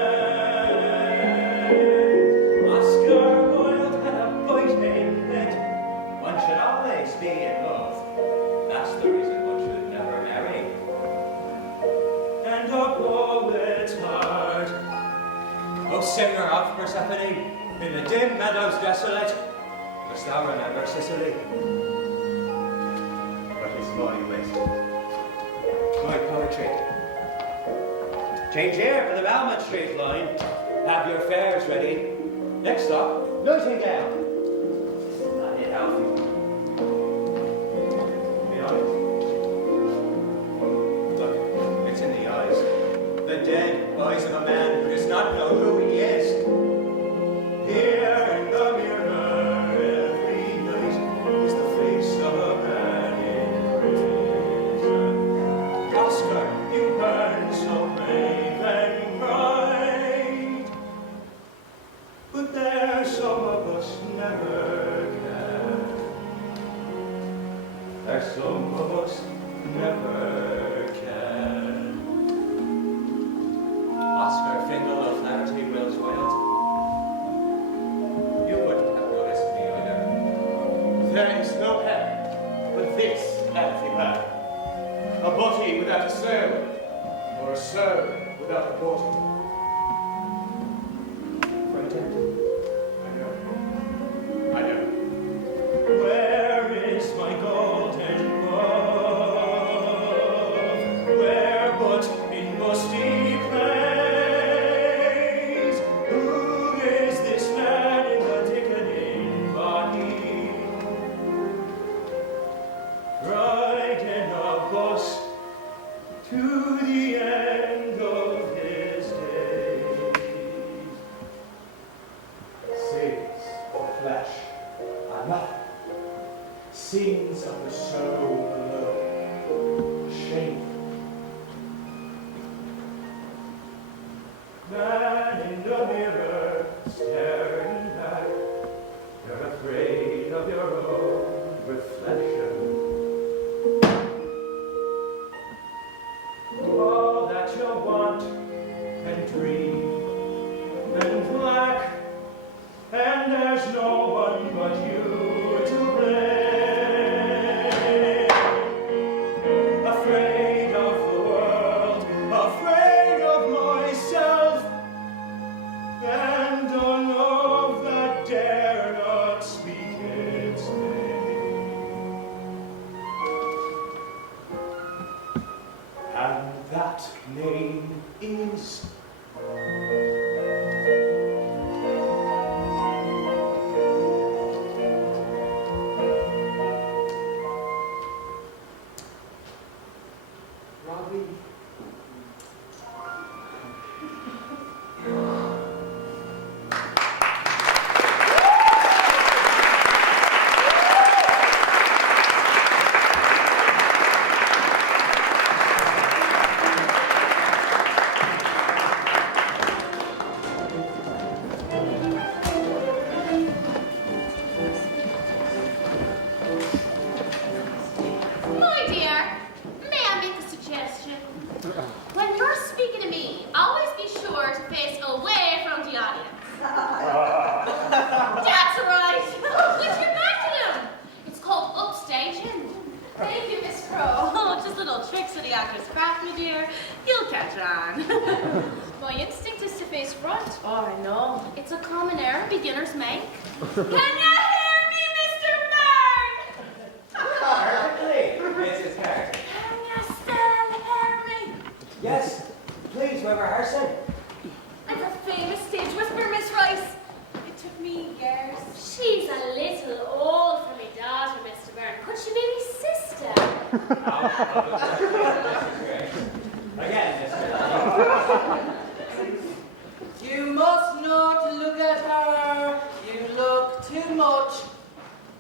Oscar Wilde had a biting head. One should always be in love. That's the reason one should never marry. And a poet's heart. O singer of Persephone, in the dim meadows desolate, dost thou remember Sicily? What is my wit? My poetry. Change here for the Valmont Street line. Have your fares ready. Next stop, Nightingale. Not it, Alfie. Be honest. Look, it's in the eyes. The dead eyes of a man who does not know who he is. Here in the mirror every night is the face of a man in prison. Oscar, you burn so brave and bright, but there's some of us never can. There's some of us never can. Oscar Fingal of Flaherty, Wills Wild. You wouldn't have noticed me either. There is no hell but this empty man. A body without a soul, or a soul without a body. Frightened? I know. I know. Where is my golden glove? Where but in musty place? Who is this man in the thickening body? Riding a bus to the end of his days. Sins of flesh are nothing. Sins of the soul alone. Shameful. Man in the mirror, staring back, you're afraid of your own reflection. All that you want and dream and lack, and there's no one but you to blame. Afraid of the world, afraid of myself, and a love that dare not speak its name. And that name is Robbie. When you're speaking to me, always be sure to face away from the audience. That's right. Let's get back to them. It's called upstaging. Thank you, Miss Crow. Oh, just little tricks of the actor's craft, my dear. You'll catch on. My instinct is to face front. Oh, I know. It's a common error beginners make. Can you hear me, Mr. Byrne? Perfectly, Mrs. Carter. Can you still hear me? Yes, please, we're rehearsing. I'm a famous stage whisperer, Miss Rice. It took me years. She's a little old for me daughter, Mr. Byrne. Could she be me sister? Again, Mr. Lally. You must not look at her. You look too much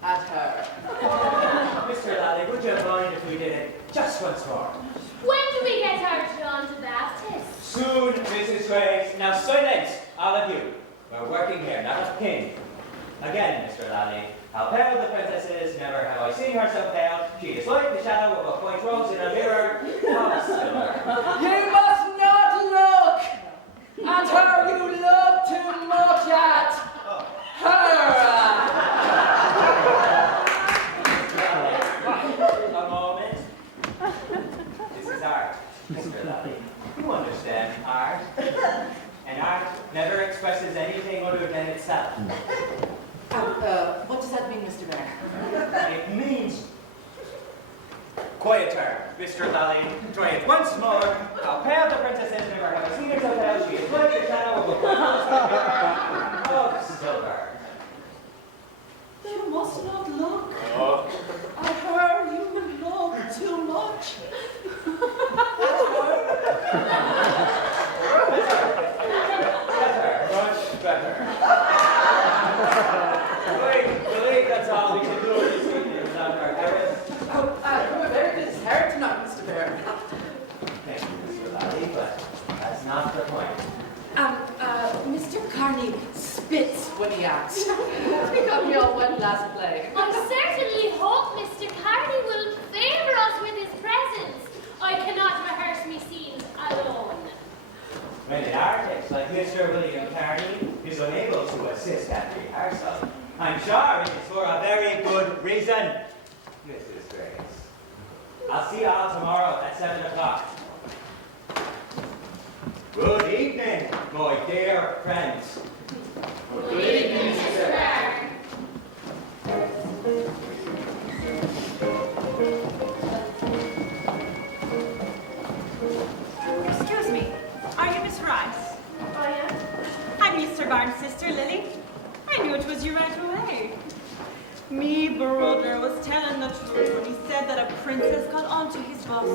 at her. Mr. Lally, would you mind if we did it just once more? When do we get our John the Baptist? Soon, Mrs. Grace. Now silence, all of you. We're working here, not a pin. Again, Mr. Lally, how pale the princess is, never have I seen her so pale. She is like the shadow of a white rose in a mirror. How silver. You must not look at her. You look too much at her. A moment. This is art, Mr. Lally. You understand art. And art never expresses anything other than itself. What does that mean, Mr. Bear? It means quieter, Mr. Lally. Try it once more. How pale the princess is, never have I seen her so pale. She is like the shadow of a white rose of silver. You must not look at her. You look too much Better, much better. Wait, that's all we can do this evening without our errands. You're very good hair tonight, Mr. Bear. Thank you, Mr. Lally, but that's not the point. Mr. Carney spits when he acts. He got me all wet last play. I certainly hope Mr. Carney will favor us with his presence. I cannot rehearse me scenes alone. When an artist like Mr. William Carney is unable to assist at rehearsal, I'm sure it is for a very good reason. Mrs. Grace, I'll see you all tomorrow at 7 o'clock. Good evening, my dear friends. Good evening, Mr. Byrne. Excuse me. Are you Miss Rice? Oh, yeah? I'm Mr. Barnes' sister, Lily. I knew it was you right away. Me brother was telling the truth when he said that a princess got onto his bus.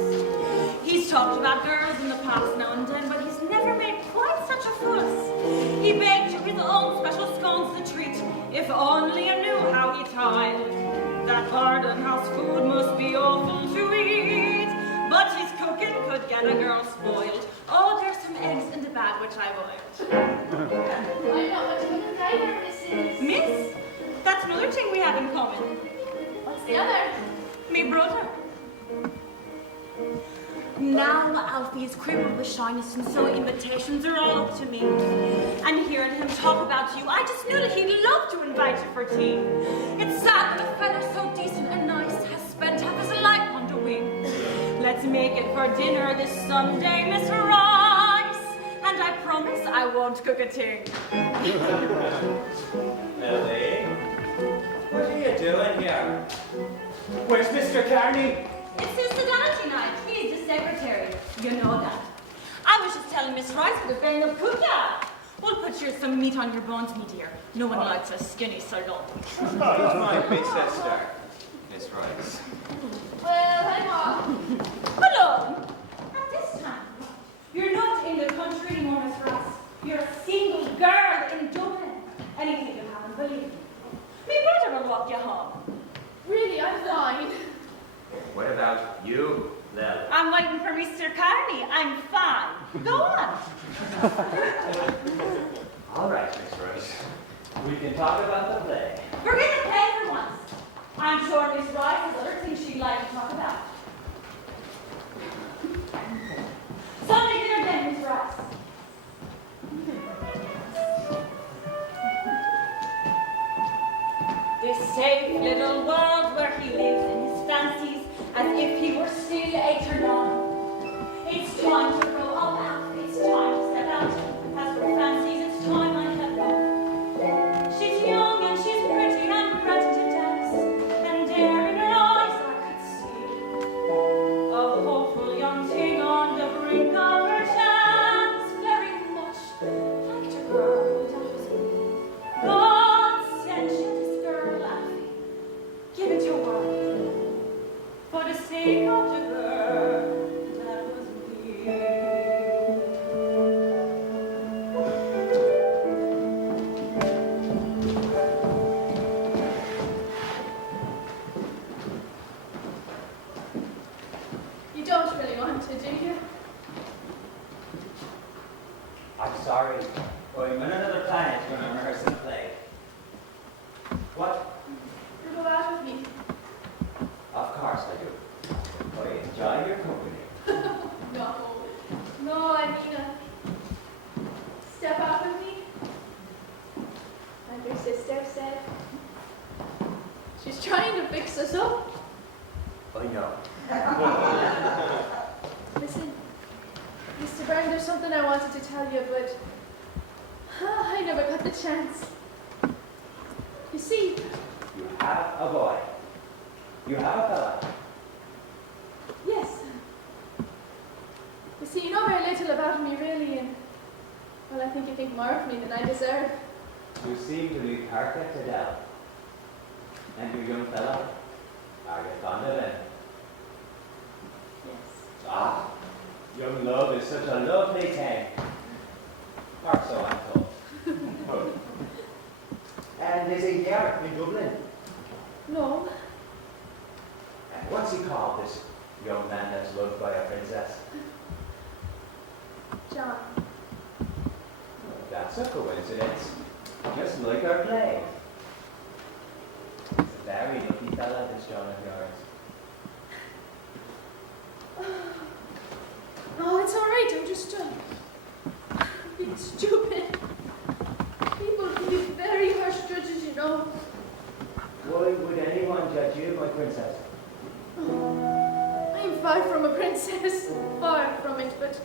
He's talked about girls in the past now and then, but he's never made quite such a fuss. He baked you his own special scones to treat, if only you knew how he timed. That garden house food must be awful to eat, but his cooking could get a girl spoiled. Oh, there's some eggs in the bag which I boiled. I'm not much of a driver, Mrs. Miss, that's another thing we have in common. What's the other? Me brother. Now Alfie is crippled with shyness, and so invitations are all up to me. And hearing him talk about you, I just knew that he'd love to invite you for tea. It's sad that a fella so decent and nice has spent half his life on the wing. Let's make it for dinner this Sunday, Miss Rice. And I promise I won't cook a thing. Lily, what are you doing here? Where's Mr. Carney? It's his fidelity night. He's the secretary. You know that. I was just telling Miss Rice with a bang of cookie. We'll put you some meat on your bones, me dear. No one likes a skinny sirloin. He's my big sister, Miss Rice. Well, I'm off. Hello. At this time, you're not in the country anymore, Miss Rice. You're a single girl in Dublin. Anything can happen, believe me. Me brother will walk you home. Really, I'm fine. What about you, Lily? I'm waiting for Mr. Carney. I'm fine. Go on. All right, Miss Rice. We can talk about the play. Forget the play for once. I'm sure Miss Rice has other things she'd like to talk about. safe little world where he lives in his fancies as if he were still 8 or 9. It's time to grow up, Alfie. It's time to step out. As for fancies, it's time I had gone. She's young and she's pretty and ready to dance, and there in her eyes I could see a hopeful young thing on the brink of her chance, very much like the girl that was me. God sent you this girl, Alfie. Give it your word for the sake of the girl that was me. You don't really want to, do you? I'm sorry. I'm on another planet when I'm rehearsing a play. What? You go out with me. Of course I do. I enjoy your company. No. No, I mean, step out with me. Like your sister said. She's trying to fix us up. I know. Listen, Mr. Byrne, there's something I wanted to tell you, but I never got the chance. You see, You have a boy. You have a fella. yes. You see, you know very little about me, really, and, well, I think you think more of me than I deserve. You seem to be perfect, Adele. And your young fella? Are you fond of him? Yes. Ah, young love is such a lovely thing. Or so I'm told. Oh. And is he here in Dublin? No. And what's he called, this young man that's loved by a princess? John. That's a coincidence. Just like our play. He's a very lucky fella, this John of yours. Oh, it's all right. I'm just being stupid. People can be very harsh judges, you know. Why would anyone judge you, my princess? I'm far from a princess. Far from it, but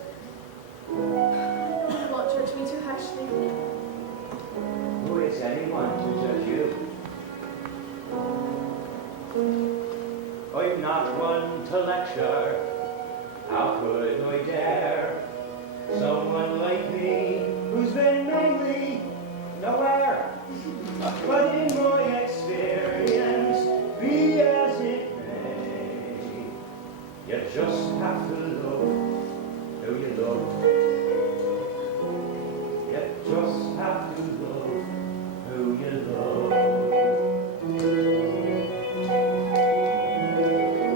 I know you won't judge me too harshly. Who is anyone to judge you? I'm not one to lecture. How could I dare? Someone like me, who's been mainly nowhere. But in my experience, be as it may, you just have to love who you love. You just have to love who you love.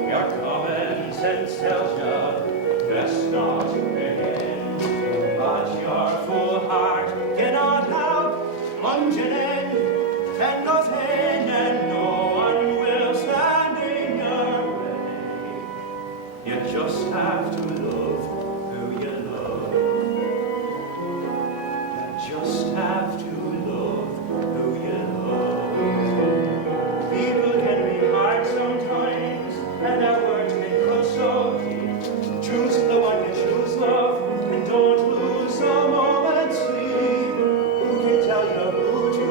Your common sense tells you best not to begin, but your full heart cannot help plunging in, and nothing and no one will stand in your way. You just have to love who you love. You just have to love who you love. People can be hard sometimes, and their words may cut so deep. Choose the one you choose, love, and don't lose a moment's sleep. Who can tell you who to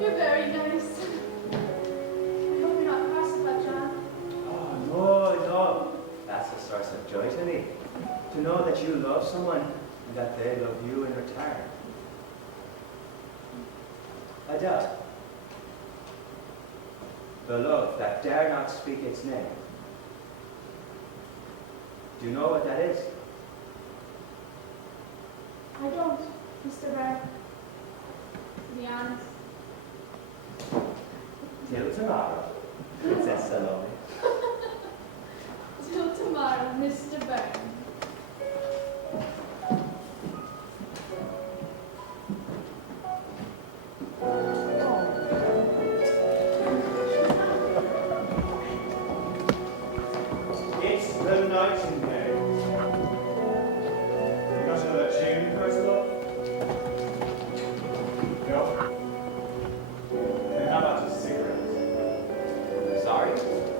You're very nice. I hope you're not cross about John. Oh, no, no. That's a source of joy to me. To know that you love someone and that they love you in return. Adele. The love that dare not speak its name. Do you know what that is? I don't, Mr. Byrne. To be honest. Till tomorrow, Princess Salome. Till tomorrow, Mr. Byrne. It's the Nightingale. You got another tune for us, love? No? Then how about a cigarette? Sorry?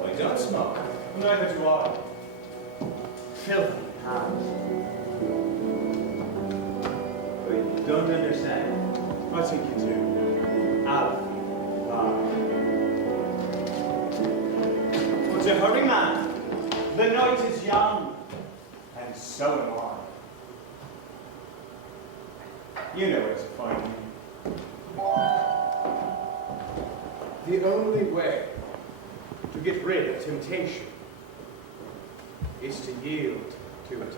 I don't smoke. Neither do I. Filthy hands. But you don't understand. I think you do. Alfie, lie. But to hurry, man. The night is young, and so am I. You know where to find me. The only way to get rid of temptation is to yield to it.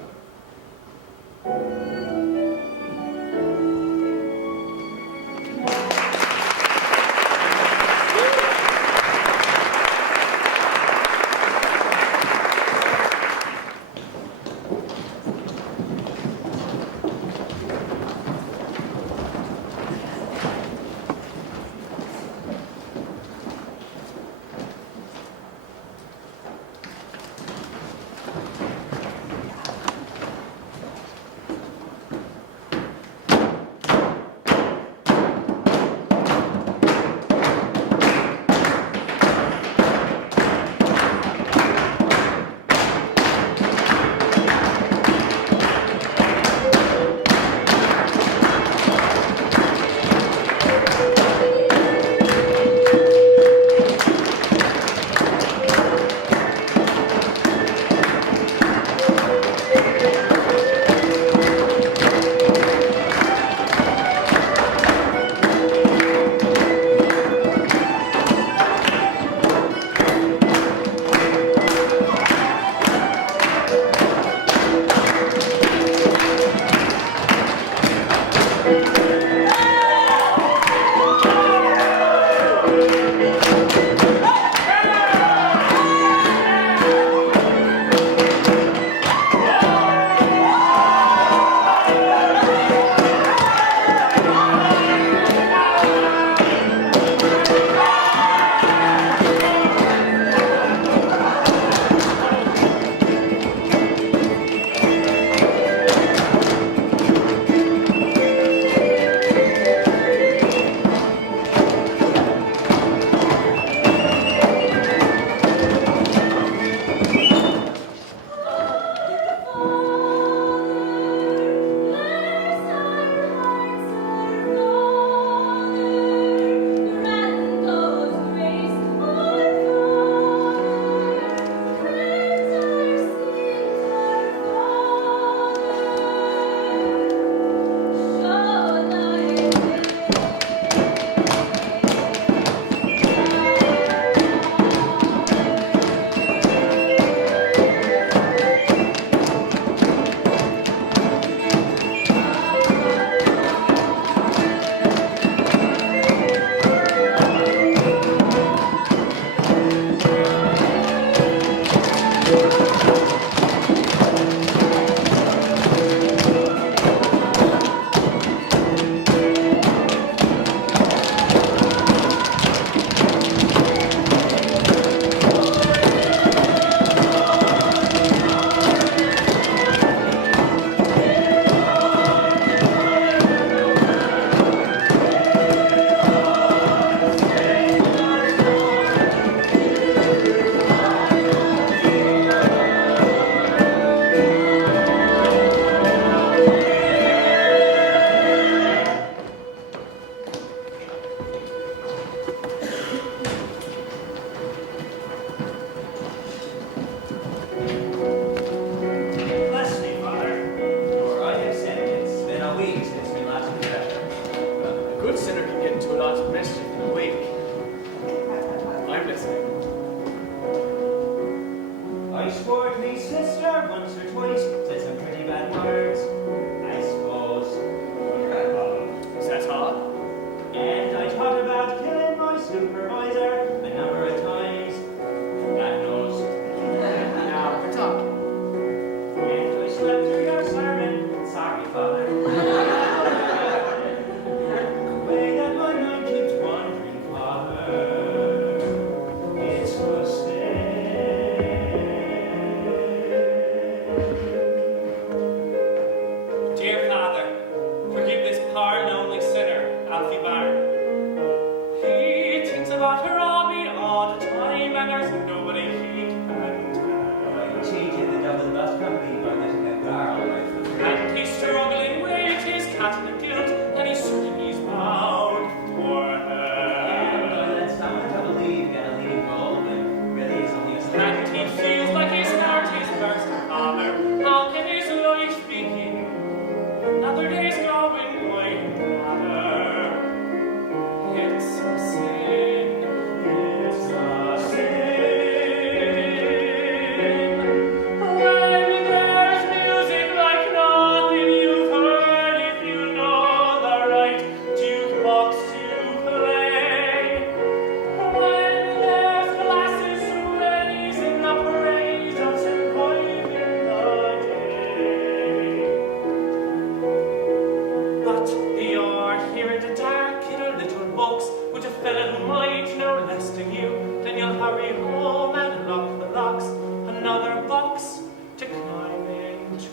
hurry home and lock the locks. Another box to climb into.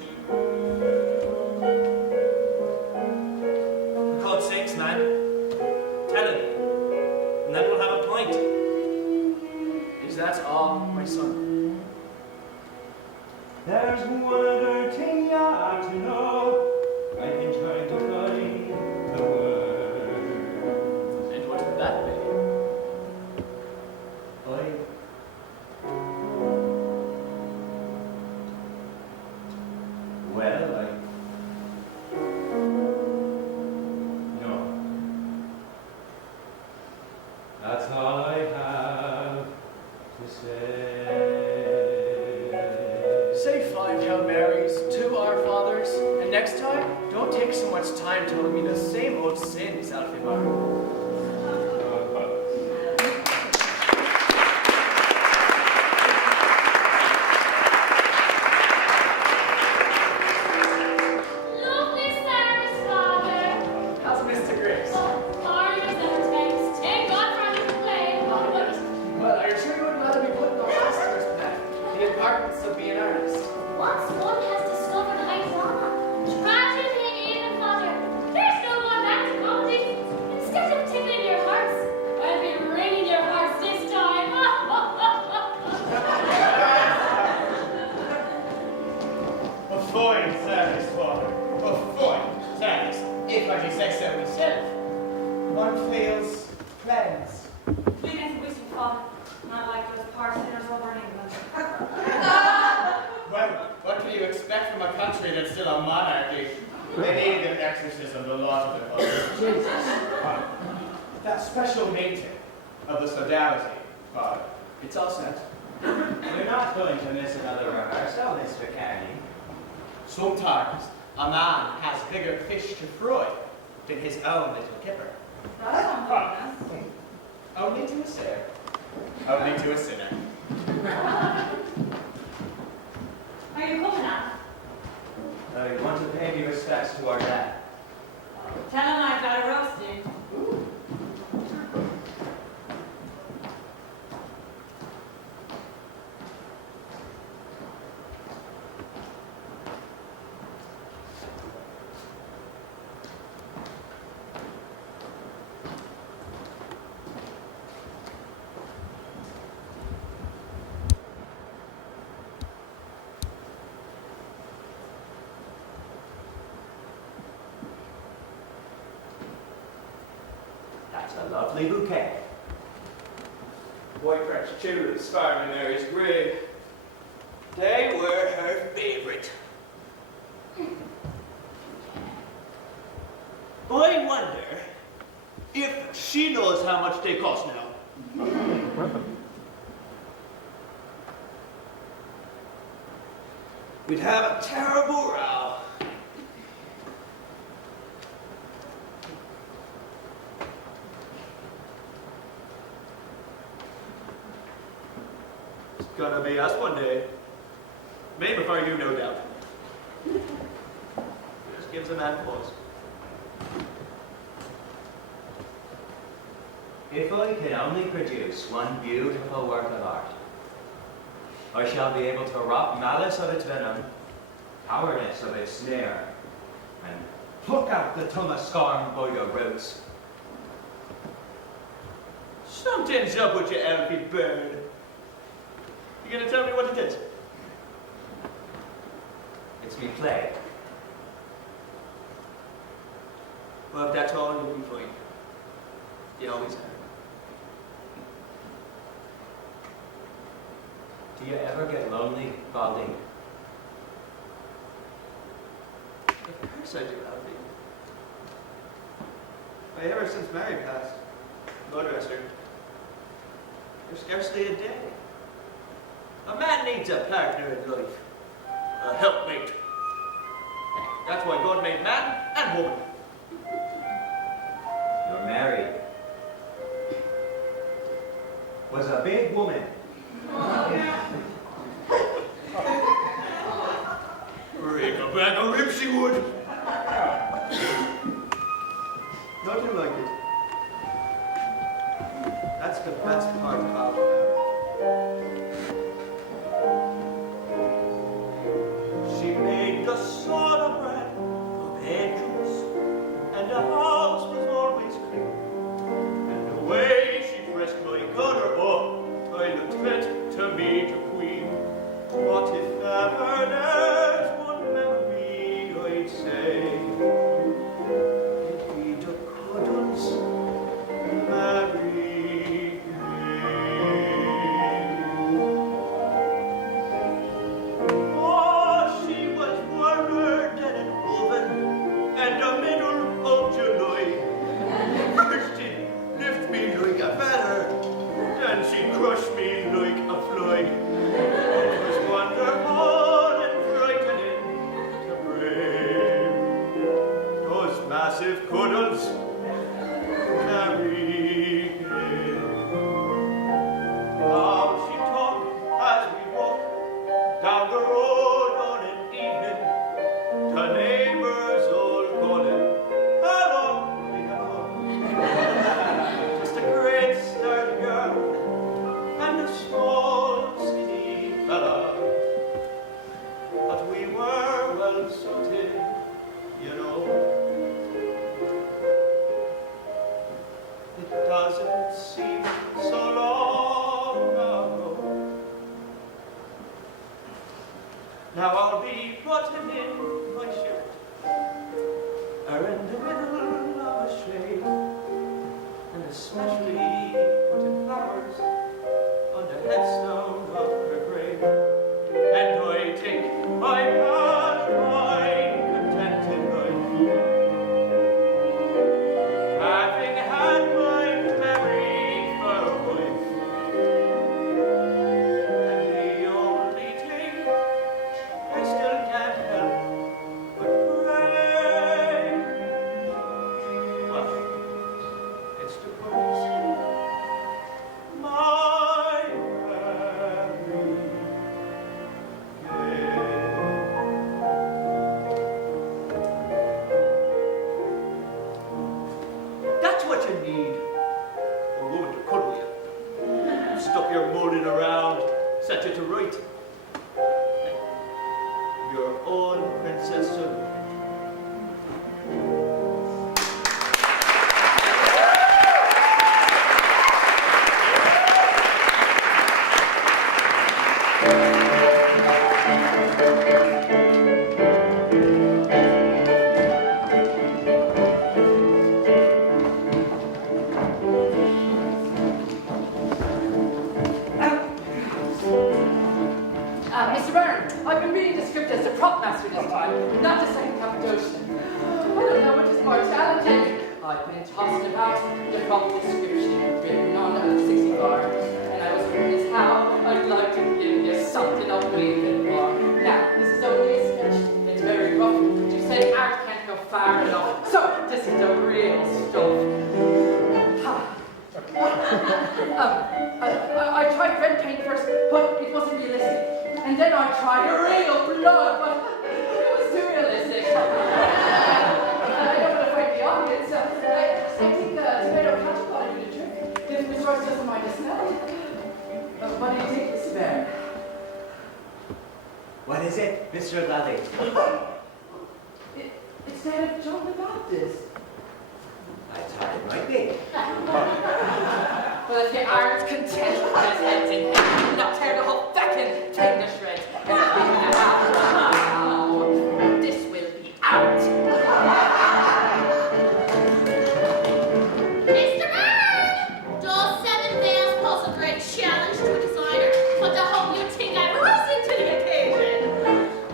For God's sakes, man, tell him, and then we'll have a pint. Is that all, my son? There's one other thing you ought to know. I've been trying to find the word. And what would that be? Well, no. That's all I have to say. Say 5 Hail Marys, 2 Our Fathers, and next time, don't take so much time telling me the same old sins, Alfimar. Lovely service, Father. How's Mr. Grace? Hard as ever, thanks. Thank God for a little play. Well, are you sure you wouldn't rather be put in the master's path? The importance of being an artist. Once one has discovered high drama, tragedy even, Father, there's no one back to comedy. Instead of tickling your hearts, I'll be wringing your hearts this time. A fine service, Father. A fine service, if I do say so myself. One feels cleansed. Sweetness and wisdom, Father. Not like those poor sinners over in England. Well, what can you expect from a country that's still a monarchy? They need an exorcism, the lot of it, Father. Jesus. That special meeting of the sodality, Father. It's all set. We're not going to miss another rehearsal, Mr. Carney. Sometimes a man has bigger fish to fry than his own little kipper. That's unholiness. Only to a sinner. Only to a sinner. Are you coming now? I want to pay me respects to our dad. Tell him I've got a roasting. That's a lovely bouquet. White French tulips farming Mary's grave. They were her favorite. I wonder if she knows how much they cost now. We'd have a terrible row. It's gonna be us one day. Me before you, no doubt. Just gives a man pause. If I can only produce one beautiful work of art, I shall be able to rob malice of its venom, cowardice of its snare, and pluck out the tongue of scorn by the roots. Something's up with you, Elfie bird. You gonna tell me what it is? It's me play. Well, if that's all, you'll be fine. You always have. Do you ever get lonely, Baldy? Of course I do, Alfie. Why, ever since Mary passed, God rest her, there's scarcely a day. A man needs a partner in life, a helpmate. That's why God made man and woman. You're married. Was a big woman. Break a bag of ribs she would. Nothing like it. That's the best part about it. rushed me like a fly. It was wonderful and frightening to brave those massive cuddles carry him. How she talked as we walked down the road on an evening, the neighbors all calling, hello, hello. Just a great sturdy girl and a small skinny fella, but we were well suited, you know. It doesn't seem so long ago. Now I'll be buttoned in my shirt, or in the middle of a shade, and especially putting flowers on the headstone of her grave. And I think I've had a fine, contented life, having had my Mary for a wife. And the only thing I still can't help but pray, well, it's to praise my Mary. That's what you need. A woman to cuddle you. Stop your mulling around, set you to right. Your own Princess Sylvia. Mr. Byrne, I've been reading the script as the prop master this time, not the second Cappadocian. I don't know which is more challenging. I've been tossed about the prop description written on a 60 bar, and I was wondering how I'd like to give you something of waiting for. Now, this is only a sketch. It's very rough, but you say art can't go far enough, so this is the real stuff. I tried red paint first, but it wasn't realistic. And then I tried real blood, but it was too realistic. I don't want to fight the audience. I think tomato ketchup ought to do the trick. If Miss Royce doesn't mind the smell. What do you think, Mr. Bear? What is it, Mr. Gladly? It's that of John the Baptist. I thought it might be. Well, if you aren't content with his heads in here, you'll not tear the whole feckin' thing to shreds. And it's been a half now. This will be out. Mr. Byrne! Does 7 veils pose a great challenge to a designer? But I hope you think I've risen to the occasion.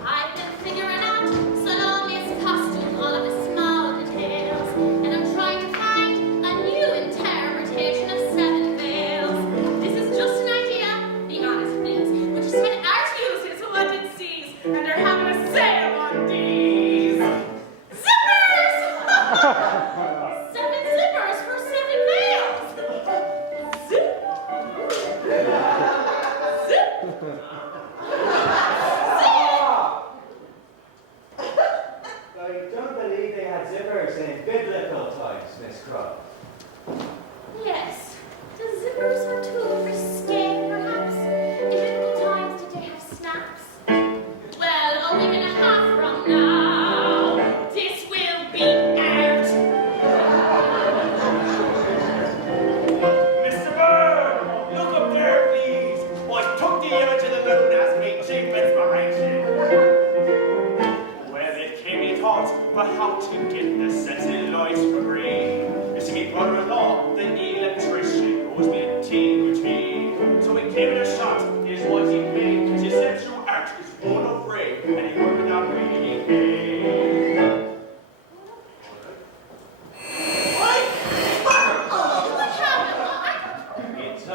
I've been figuring out Saloni's costume, all of the small details, and I'm trying to find a new interpretation of 7 veils. This is just an idea. Be honest, please. Would you say art uses what it sees, and they're having a sale on these zippers? 7 zippers for 7 veils. Zip. Zip. I don't believe they had zippers in biblical times, Miss Croft. Yes, the zippers were too risque, perhaps. In biblical times, did they have snaps? Well, a week and a half from now, this will be out. Mr. Byrne, look up there, please. I took the image of the moon as my chief inspiration. Well, it came me thought, but how to get the sexy lights for green. You see, me brother-in-law, the electrician, goes mid-teen with me. So we gave it a shot, is what he made, 'cause he said true art is one of ray, and he worked without really paid. What happened? It's a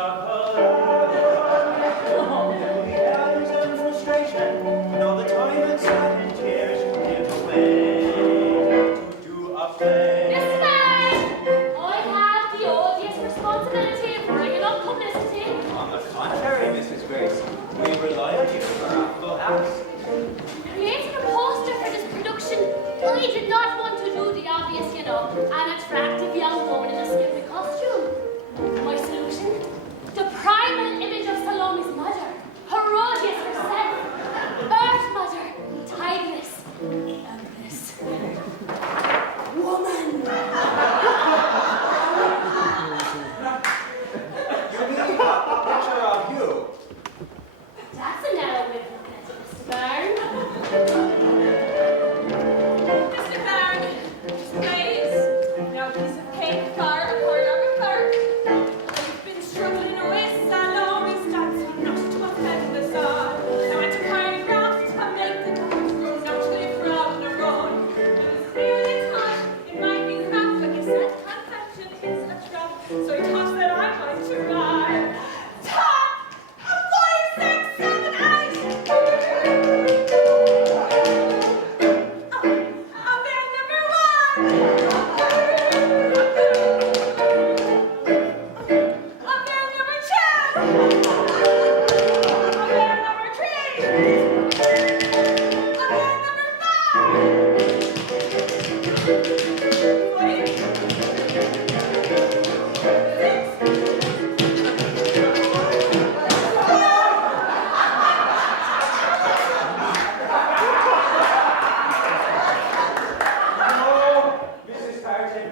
No, Mrs. Barton.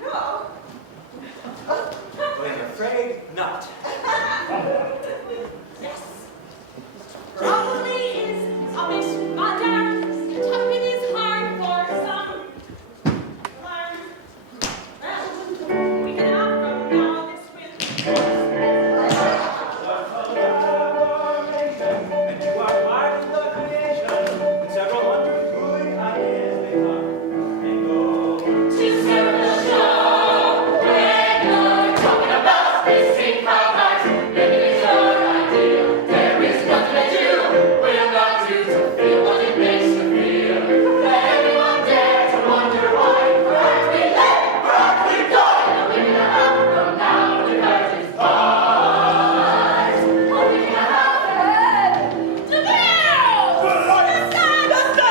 No. I'm afraid not. Yes. Probably is a bit modern. Tucking is hard for some. Learn. Well, we can have from now this will. And you are part of the creation, and several hundred good ideas may come and go. To serve the show, when you're talking about missing covers, living is your ideal. There is nothing that you will not do to feel what it makes you feel. Let anyone dare to wonder why, for as we live, for as we die, and we can have from now to curtains bars. Oh, we can have To Bill! The sun!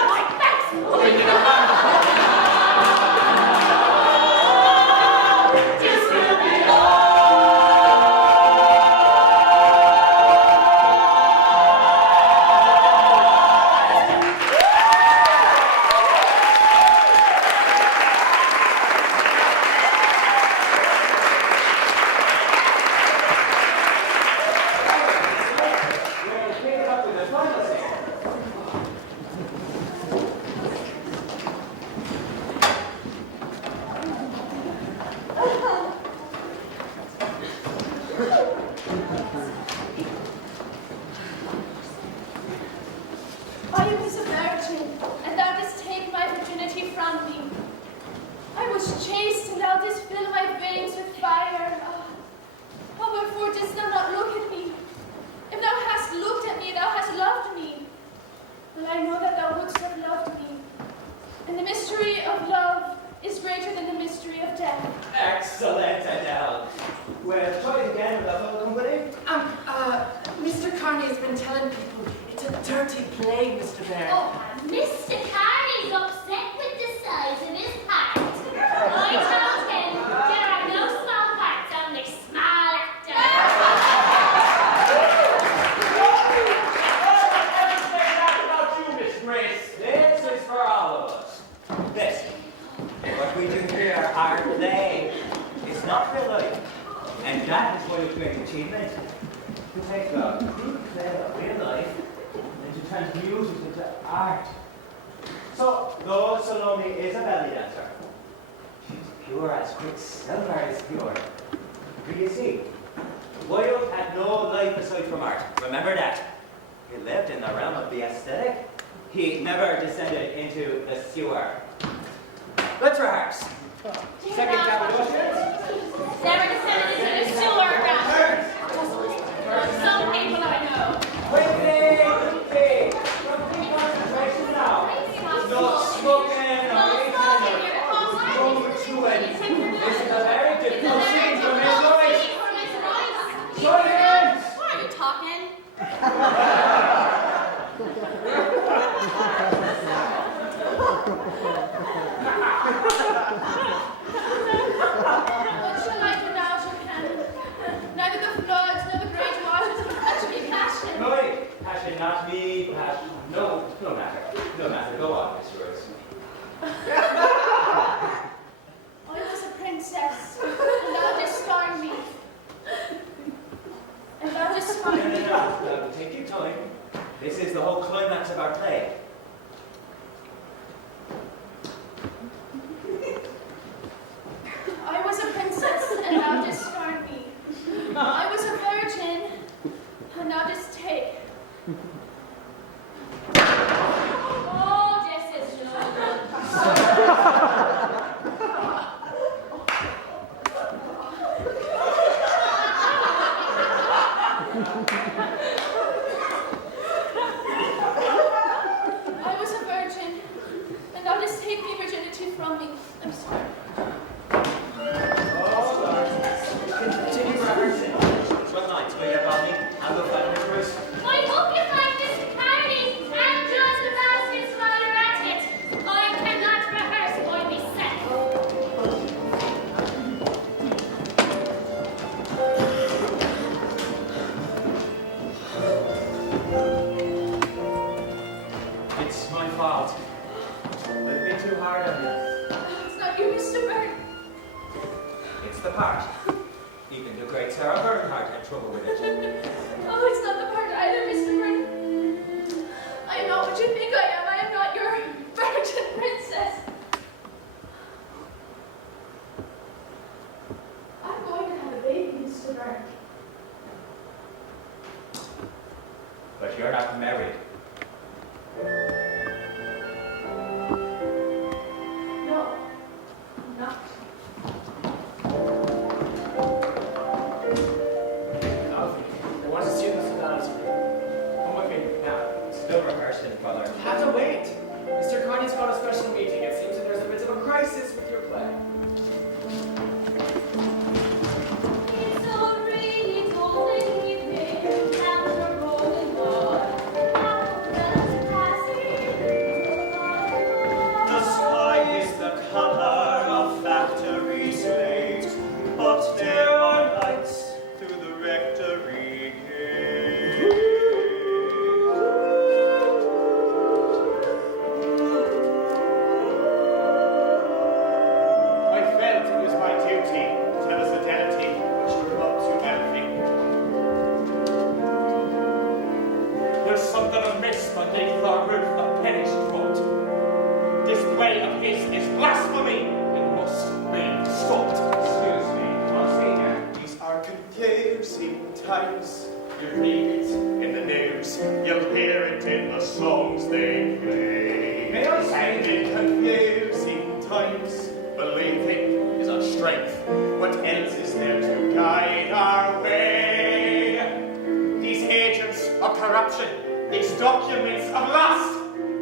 My face! oh, we can have this will be all. We'll pick it up with the final scene. I was a virgin, and thou didst take my virginity from me. I was chaste, and thou didst fill my veins with fire. Oh, wherefore didst thou not look at me? If thou hast looked at me, thou hast loved me. Well, I know that thou wouldst have loved me. And the mystery of love is greater than the mystery of death. Excellent, Adele. Well, try it again with that little company. Mr. Carney has been telling people it's a dirty play, Mr. Bear. Oh, Mr. Carney's upset with the size of his heart. I told him there are no small parts, only small actors. Everything that about you, Miss Grace. This is for all of us. This. What we do here, our play, is not real life. And that is what is great achievement. To take the crude play of real life and to transmute it into art. So, though Salome is a belly dancer, she's pure as quicksilver is pure. For you see, Wilde had no life aside from art. Remember that. He lived in the realm of the aesthetic. He never descended into the sewer. Let's rehearse. Second Cappadocians. Never descended into the sewer, rather. Some people I know. Quickly! Complete concentration now. No smoking or eating or going to it. This is a very difficult scene for Miss Lois. Silence! What are you talking? What shall I do now, Johanna? Neither the floods nor the great waters can touch me passion. No, wait. Passion, not me. Passion. No, no matter. No matter. Go on, Miss Royce. I was a princess, and thou didst scorn me. And thou didst No, scorn no, me. no. Take your time. This is the whole climax of our play. I was a princess, and thou didst scorn me. I was a virgin, and thou didst take. Oh, this is no good. I was a virgin, and thou didst take me virginity from me. I'm sorry. Continue rehearsing. What line? will you, Bonnie? And we'll find the Bruce. I hope you find Mr. Carney and John the baskets while you're at it. I cannot rehearse or be set. It's my fault. I've been too hard on you. It's not you, Mr. Byrne. It's the part. Even the great Sarah Bernhardt had trouble with it. Oh, it's not the part either, Mr. Byrne. I am not what you think I am. I am not your virgin princess. I'm going to have a baby, Mr. Byrne. But you're not married. No, I'm not. Alfie, I want to see the finale. Come with me now. Still rehearsing, Father. You have to wait. Mr. Carney's got a special meeting. It seems that there's a bit of a crisis with your play. It's all really golden evening, clouds are rolling by, umbrellas passing The sky is the color of factory slaves, but there are lights through the rectory gate. I felt it was my duty to tell us fidelity which grew up to Elfie. There's something amiss beneath our roof, a pennish throat. This play of his is blasphemy and must be stopped. Excuse me, Monsignor. These are confusing times. You read it in the news, you'll hear it in the songs they play. May I say- And in confusing times, believing is our strength. What else is there to guide our way? These agents of corruption, these documents of lust,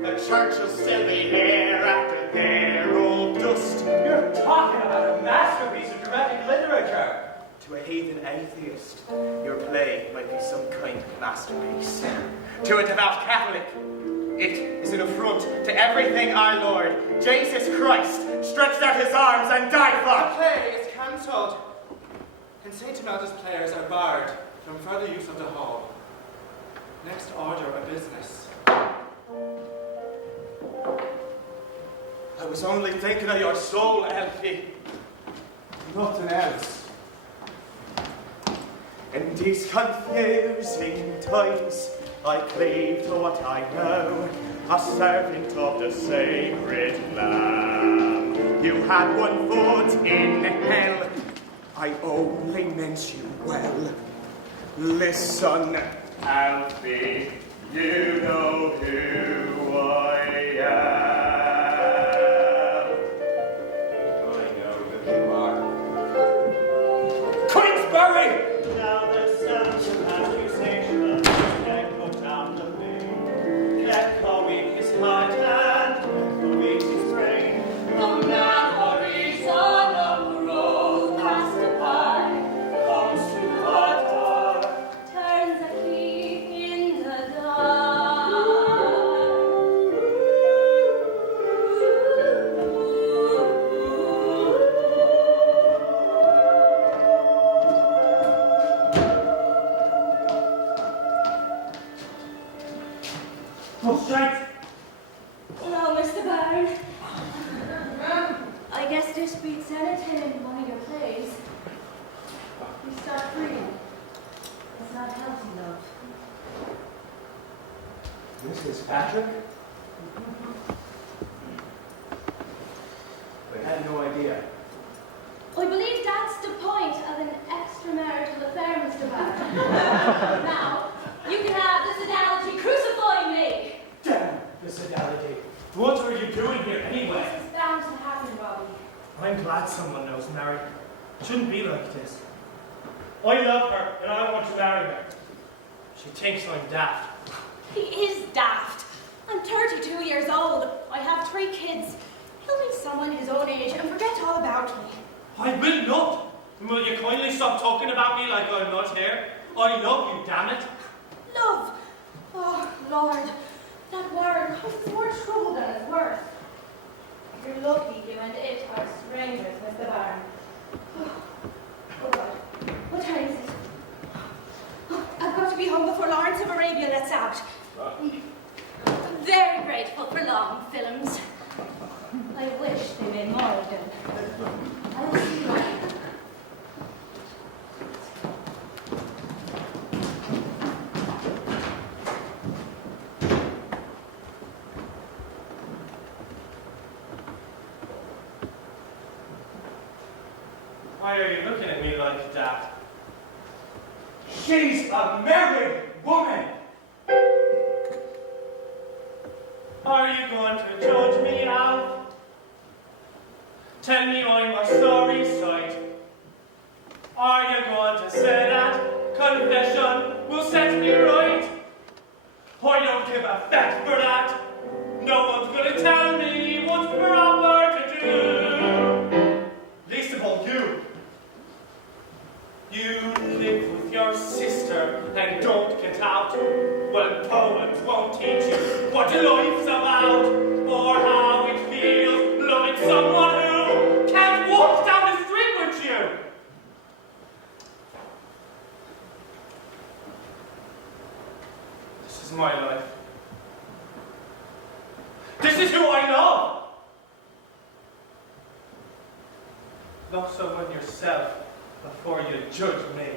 the church will still be here after they're all dust. You're talking about a masterpiece of dramatic literature. To a heathen atheist, your play might be some kind of masterpiece. To a devout Catholic, it is an affront to everything our Lord, Jesus Christ, stretched out his arms and died for. The play is cancelled, and St. Imelda's players are barred from further use of the hall. Next order of business. I was only thinking of your soul, Elfie. Nothing else. In these confusing times, I cleave to what I know, a servant of the sacred Lamb. You had one foot in hell, I only meant you well. Listen, Alfie, you know who I am. I know who you are. Queensberry! Now the sounds of accusation echo down the lane, echoing his heart and echoing his brain. The memories on the road passed by, Comes to a door, turns a key in the go straight. Hello, Mr. Byrne. I guess this beats anything in one of your plays. You start free. It's not healthy, love. Mrs. Patrick? I had no idea. I believe that's the point of an extramarital affair, Mr. Byrne. Now, you can have the sodality crucifying me. Damn the sodality. What are you doing here anyway? This is bound to happen, Robbie. I'm glad someone knows Mary. It shouldn't be like this. I love her and I want to marry her. She thinks I'm daft. He is daft. I'm 32 years old. I have 3 kids. He'll be someone his own age and forget all about me. I will not. Will you kindly stop talking about me like I'm not here? I love you, damn it. Love. Oh, Lord. That word causes more trouble than it's worth. You're lucky you and it are strangers, Mr. Barron. Oh God, what time is it? I've got to be home before Lawrence of Arabia lets out. I'm very grateful for long films. I wish they made more of them. I'll see you later. Why are you looking at me like that? She's a married woman. Are you going to judge me now? Tell me I'm a sorry sight. Are you going to say that confession will set me right? I don't give a feck for that. No one's going to tell me what's proper to do. Least of all you. You live with your sister and don't get out. Well, poets won't teach you what life's about, or how it feels loving someone who can't walk down the street with you. This is my life. This is who I love. Love someone yourself before you judge me.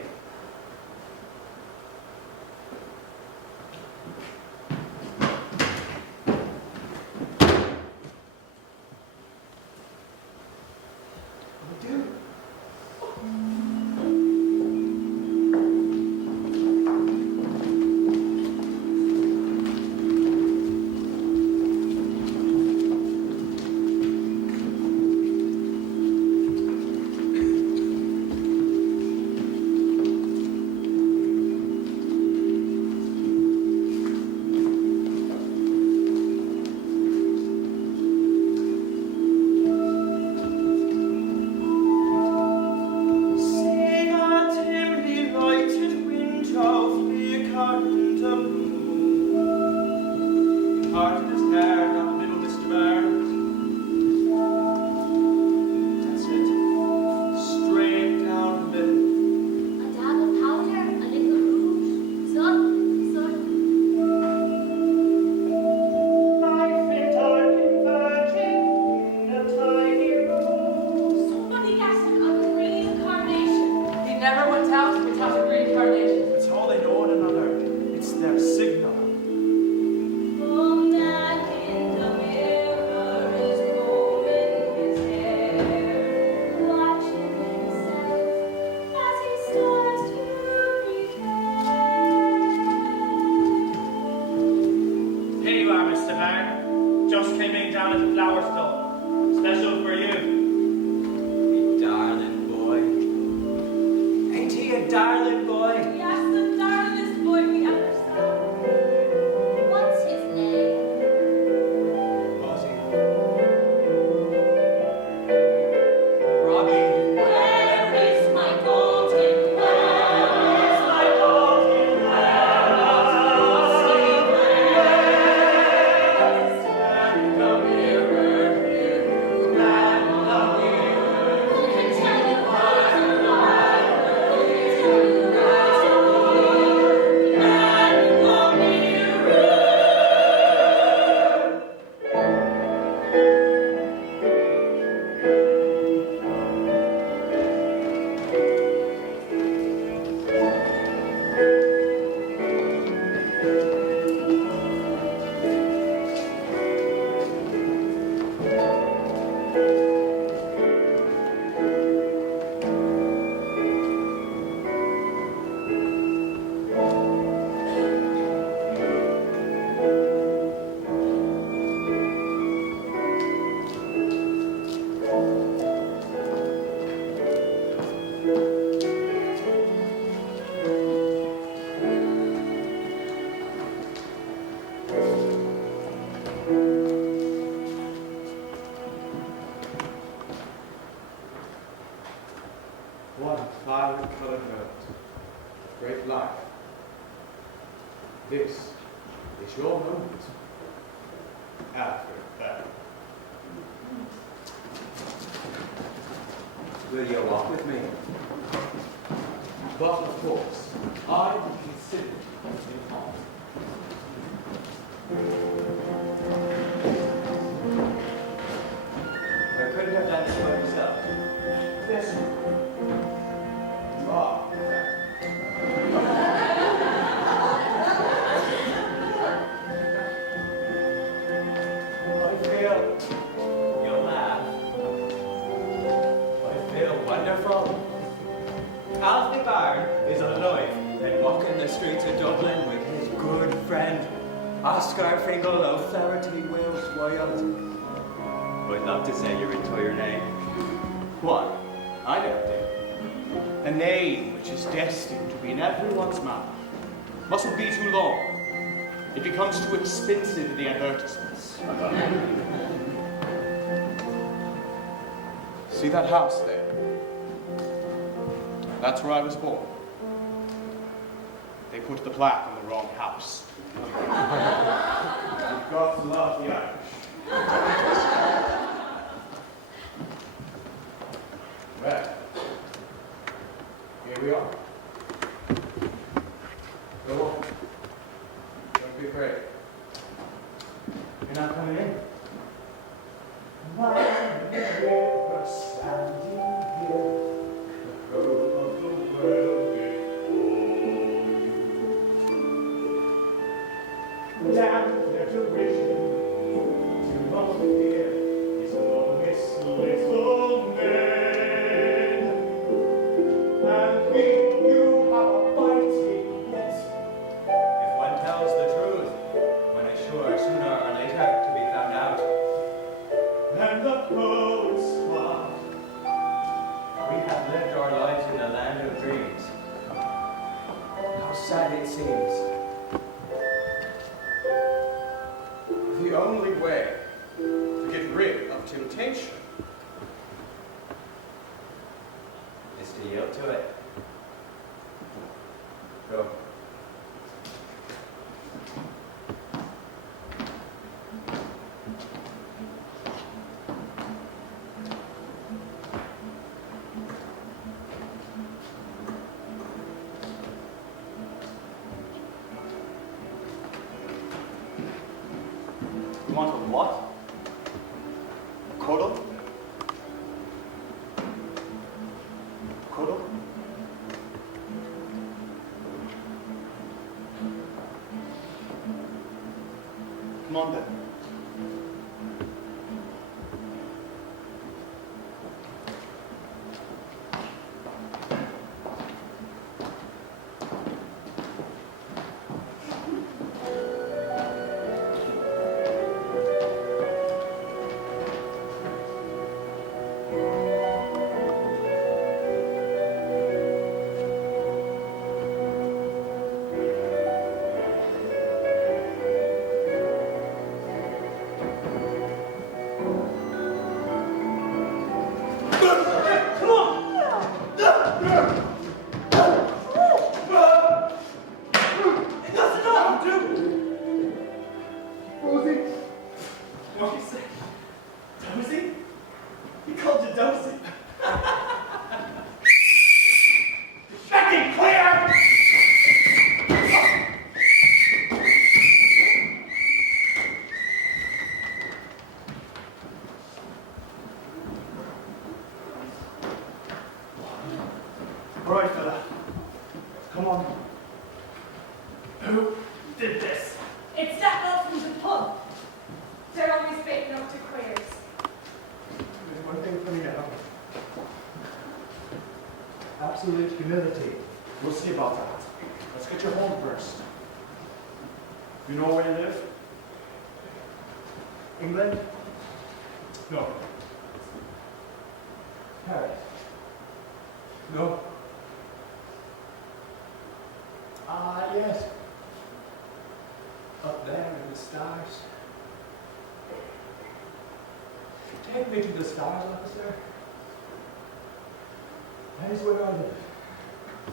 This is your moment. After that. Will you walk with me? But of course, I would consider it in harm. I couldn't have done this by myself. Yes. You are. I feel, you'll laugh. I feel wonderful. Alfie Bard is alive and walking the streets of Dublin with his good friend, Oscar Fingal of Flaherty, Wales Wild. I'd love to say your entire name. Why? I don't think. A name which is destined to be in everyone's mouth mustn't be too long. It becomes too expensive in the advertisements. See that house there? That's where I was born. They put the plaque on the wrong house. You've got to love the Irish. Well, here we are. Go on. Don't be afraid. You're not coming in? While we're standing here, the whole of the world before you. Down their derision, to much fear is lowest little men. And you have a fighting yet. If one tells the truth, one is sure sooner or later to be found out. And the poets laugh. We have lived our lives in the land of dreams. How sad it seems. The only way to get rid of temptation Is to yield to it. Go. You want a what? Cuddle? Cuddle? Come on then. What you say? Dozy? He called you Dozy. Fucking clear! All right, fella. Come on. Who did this? It's that girl from the pub. They're always baiting up to queers. There's one thing for me now. Absolute humility. We'll see about that. Let's get you home first. You know where you live? England? No. Paris? No. Ah, yes. Up there in the stars. Take me to the stars, officer. That is where I live.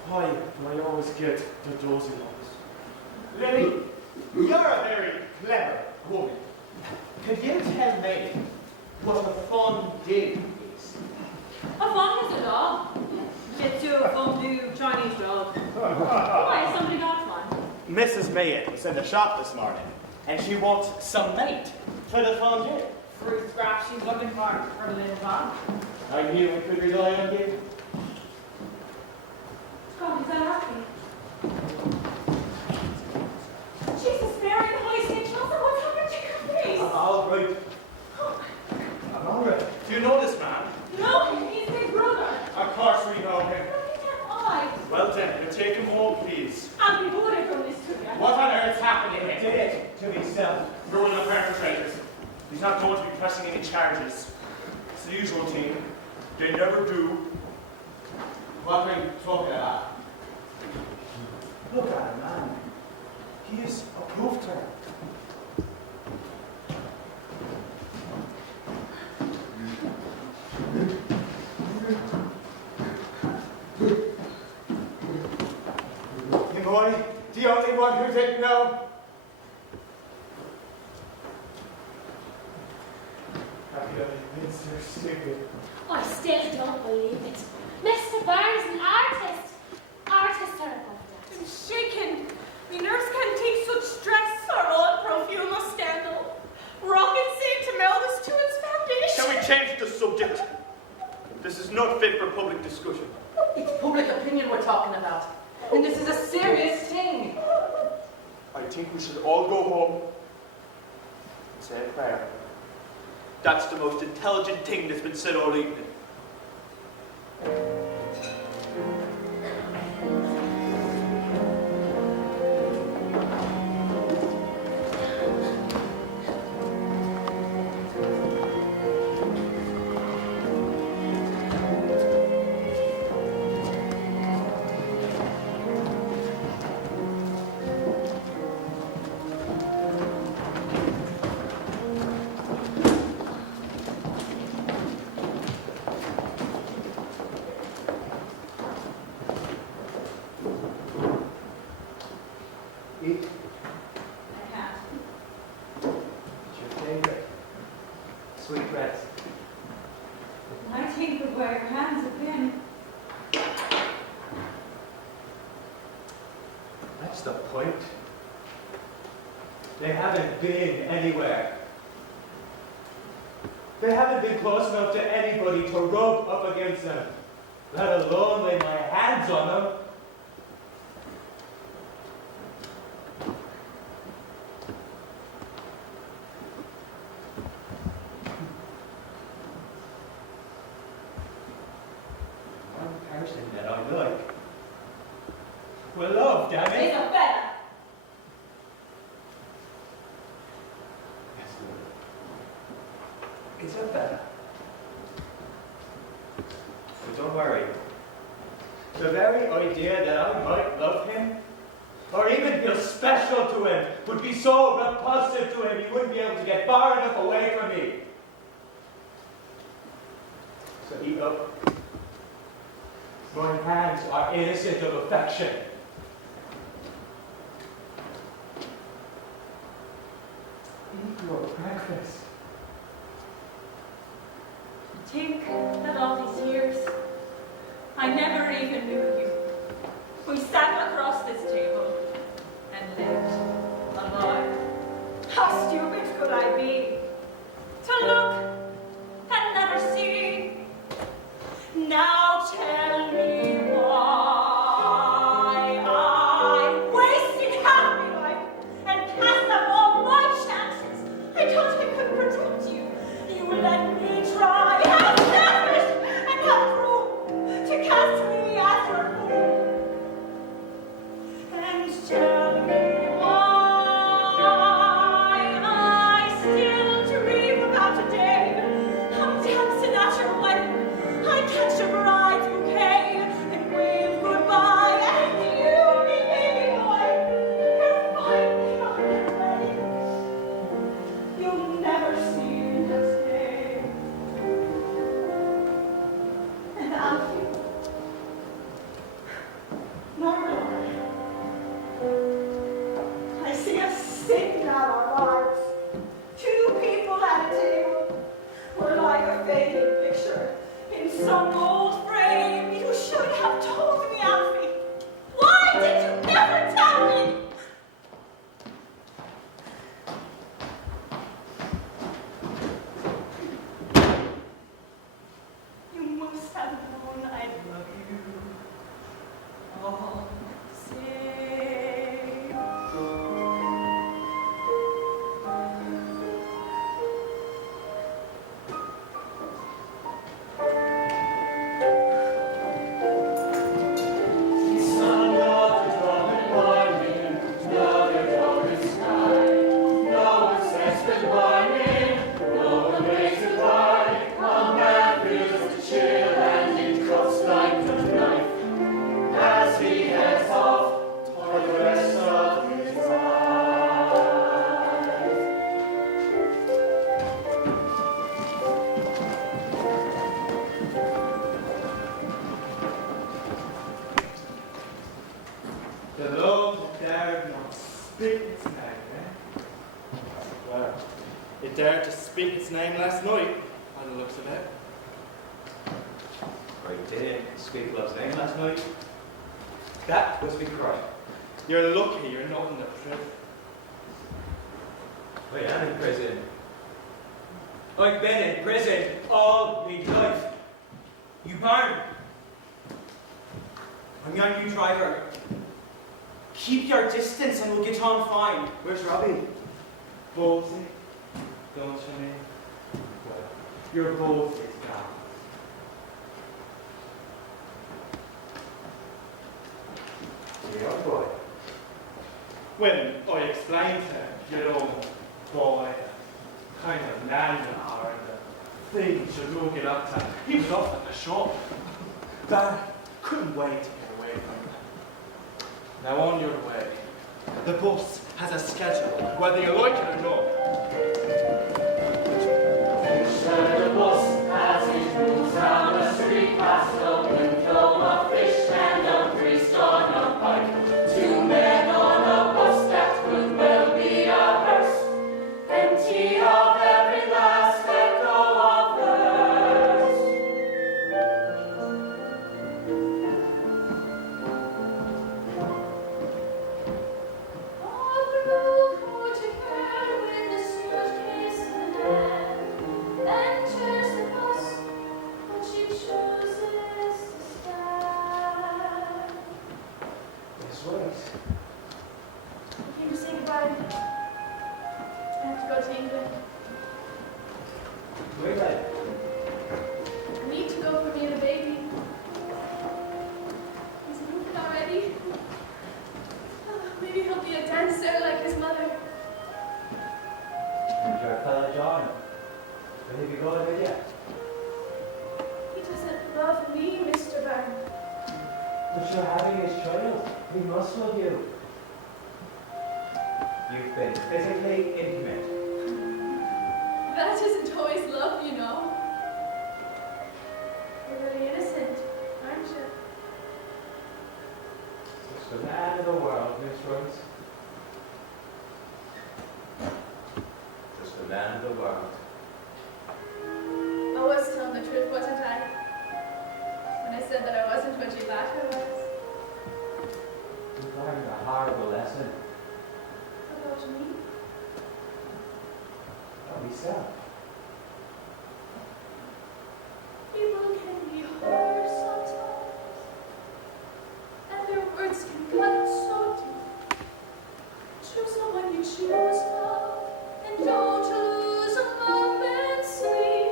Why do I always get the dozy ones? Lily, you're a very clever woman. Could you tell me what a fondue is? A fond is a dog. It's a fondue Chinese dog. Why, somebody got one? Mrs. Mayett was in the shop this morning, and she wants some meat for the fondue. Fruit scraps she's looking for her little dog. I knew we could rely on you. God, is that happy? Jesus, Mary, the Holy St. Joseph, what's happened to your face? All right. I'm all right. Do you know this man? No, he's my brother. Of course we know him. I Well then, you take him home, please. I'll be voted from this to you. What on earth's happening here? Did it to himself. Ruin of perpetrators. He's not going to be pressing any charges. It's the usual thing. They never do. What are you talking about? Look at him, man. He is approved her. You boy, the only one who didn't know. Have you ever been so stupid? I still don't believe it. Mr. Barnes, an artist. Artists are above that. I'm shaken. Me nurse can take such stress or all profumo scandal. Rocking St. Imelda's to its foundation. Shall we change the subject? This is not fit for public discussion. It's public opinion we're talking about. And this is a serious thing. I think we should all go home and say a prayer. That's the most intelligent thing that's been said all evening. Eat. I have. It's your favorite. Sweetbreads. I think of where your hands have been. That's the point. They haven't been anywhere. They haven't been close enough to anybody to rub up against them, let alone lay my hands on them. One person that I like. Well, love, damn it. Isabella! Isabella. But don't worry. The very idea that I might love him, or even feel special to him, would be so repulsive to him he wouldn't be able to get far enough away from me. So eat up. My hands are innocent of affection. Eat your breakfast. Think that all these years, I never even knew you. We sat across this table and lived alive. How stupid could I be to look and never see? Now tell me why I wasted half my life and passed up all my chances. I thought I could protect you. You let me try. How selfish and how cruel to cast me as your Speak its name, eh? Well, it dared to speak its name last night, by the looks of it. Or you didn't speak love's name last night? That was me crying. You're lucky you're not in the prison. I am in prison. I've been in prison all my life. You barn. I'm your new driver. Keep your distance and we'll get on fine. Where's Robbie? Ballsy, don't you mean? Well, your balls is down. Yeah, boy. When I explained to your old boy the kind of man you are and the things you do get up to, he was off at the shop. Dad couldn't wait to get away from you. Now on your way. The bus has a schedule, whether you like it or not. The bus as it moves down the street past the window, a fish and a priest on a pike. Two men on a bus that could well be a hearse, empty of every last echo of verse. Oh, look who together with the suitcase in hand enters the bus, but she chooses to stand. Yes, wait. I came to say goodbye. I have to go to England. Wait, lad. I need to go for me and the baby. He's moving already. Oh, maybe he'll be a dancer like his mother. And your fellow John. Will he be going with you? He doesn't love me, Mr. Byrne. But you're having his child. He must love you. You've been physically intimate. That isn't always love, you know. You're really innocent, aren't you? It's the man of the world, Miss Rose. Just the man of the world. I was telling the truth, wasn't I? When I said that I wasn't what you thought I was. You've learned a horrible lesson. About me? Of yourself. People can be hard sometimes, and their words can cut so deep. Choose someone you choose now, and don't lose a moment's sleep.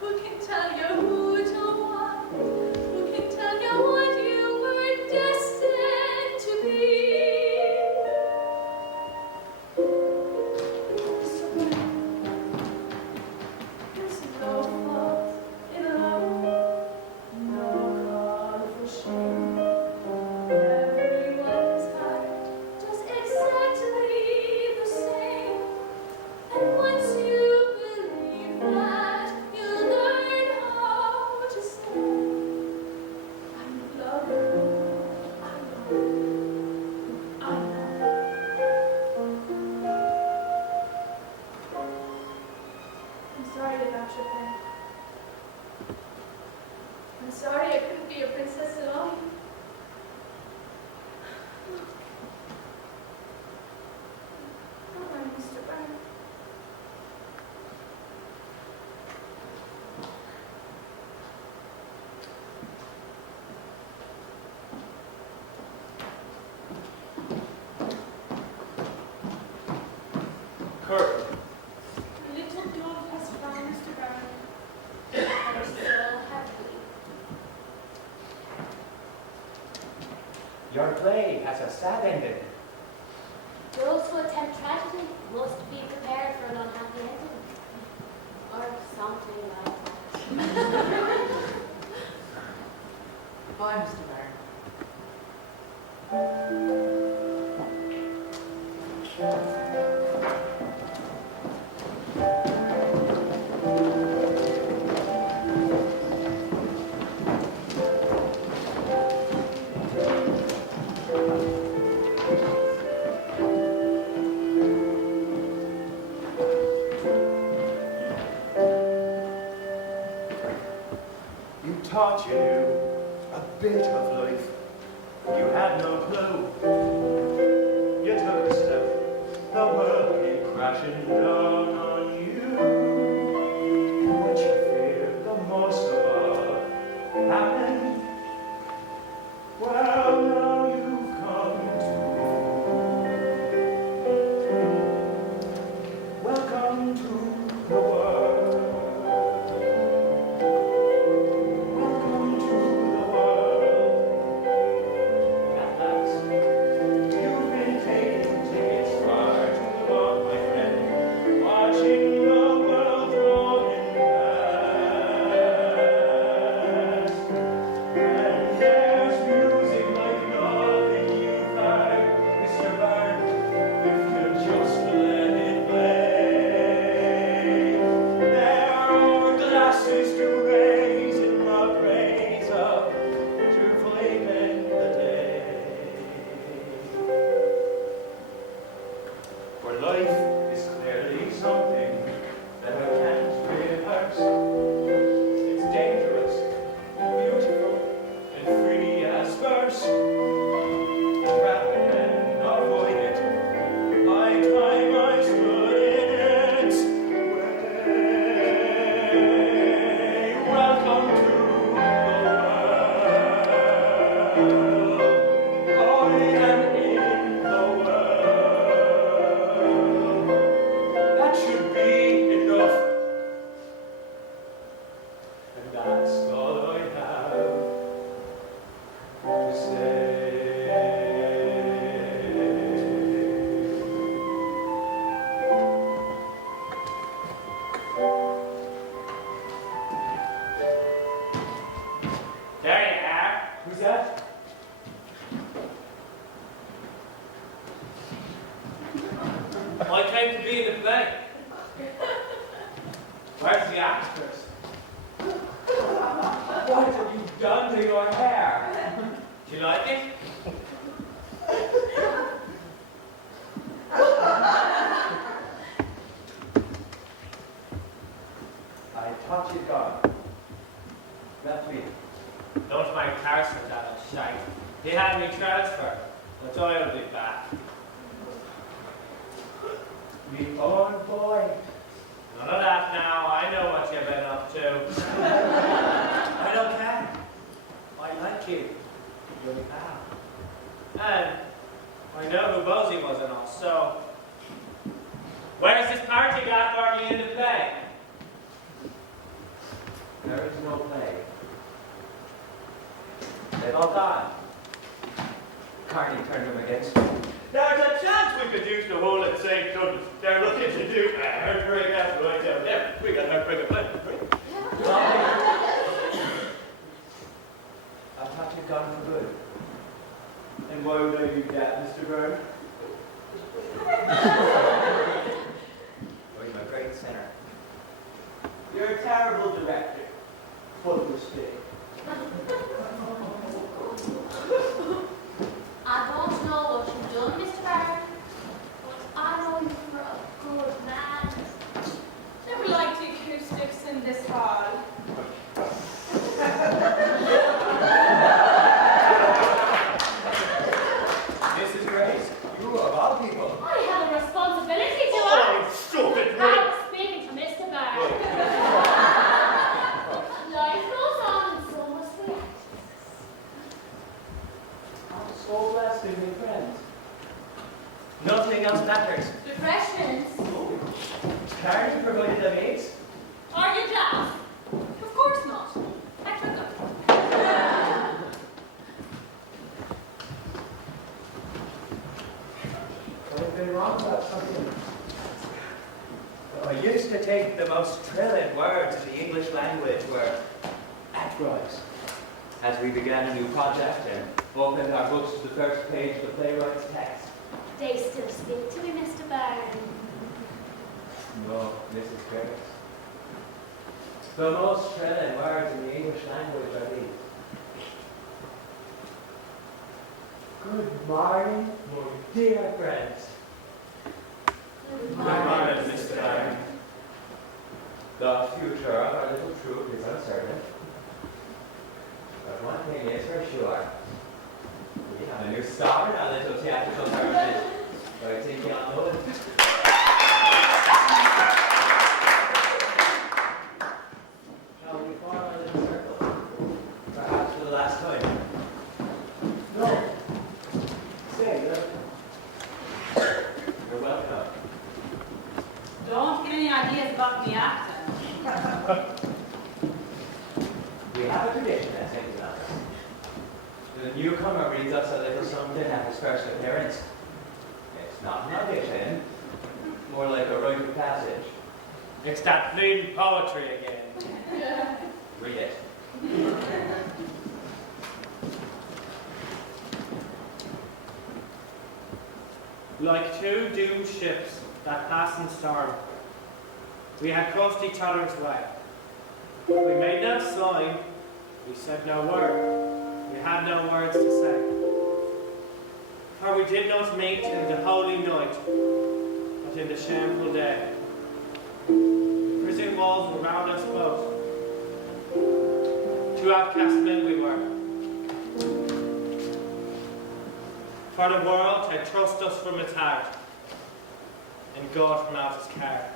Who can tell you who to want? Who can tell you what you were destined to be? There's no fault in love, no cause for shame. Everyone's heart does exactly the same. And once you believe that, you'll learn how to say, I love you, I know, I know. I'm sorry about your pain. I'm sorry I couldn't be a princess alone. Don't mind Mr. Byrne. Kurt, The little dove has found Mr. Byrne. And so happily. Your play has a sad ending. Those who attempt tragedy must be prepared for an unhappy ending. Or something like that. Goodbye, Mr. Byrne. thought you knew a bit of life. You had no clue. You took a step, the world came crashing down on you. What you feared the most of all happened. Well, now you've come to. Welcome to the world. Welcome to the world. At last, you've been taking tickets far too long, my friend, watching the world rolling past. And there's music like nothing you've heard, Mr. Byrne, if you just let it play. There are glasses to raise in the praise of cheerfully in the day. For life is clearly something that I can't rehearse. It's dangerous and beautiful and free as verse. Rather than avoid it, I time I stood in its way. Welcome to the world. I am in the world. That should be enough. And that's all I have to say. There you are. Who's that? I came to be in the play. Where's the actors? What have you done to your hair? Do you like it? I thought you'd gone. Left me. Don't mind Carson that shite. He had me transferred, but I'll be back. Me own boy. None of that now. I know what you've been up to. I don't care. I like you. You're a pal. And I know who Bosie was and all, so where's this party got for me in the play? There is no play. They've all gone. Carney turned them against me. There's a chance we could use the hole at St. Douglas. They're looking to do a heartbreak out right down there. We got heartbreak of play. I thought you'd gone for good. And why would I do that, Mr. Byrne? Oh, you're a great sinner. You're a terrible director. Full of mistake. I don't know what you've done, Mr. Byrne, but I know you for a good man. Never liked the acoustics in this hall. Mrs. Grace, you of all people. I have a responsibility to Oh, us. stop it, I Ray! was speaking to Mr. Byrne. Life goes on, and so must we. I'm so blessed to be friends. Nothing else matters. Refreshments. Carney provided the meats. Are you daft? Of course not. I took them. I've been wrong about something. I used to think the most thrilling words in the English language were adverbs. As we began a new project and opened our books to the first page of the playwright's text. They still speak to me, Mr. Byrne. No, Mrs. Grace. The most thrilling words in the English language are these. Good morning, my dear friends. Good Good morning, Mr. Byrne. The future of our little troupe is uncertain. one thing is for sure. We have a new star in our little theatrical tournament. But I think y'all know it. Shall we form a little circle? Perhaps for the last time. No. Say, you're welcome. Don't get any ideas about me acting. We have a tradition at St. Mel's. The newcomer reads us a little something at his first appearance. It's not an audition, more like a rite of passage. It's that bleeding poetry again. Read it. Like two doomed ships that pass in storm, we had crossed each other's way. We made no sign, we said no word, we had no words to say. For we did not meet in the holy night, but in the shameful day. The prison walls were round us both. Two outcast men we were. For the world had thrust us from its heart, and God from out his care.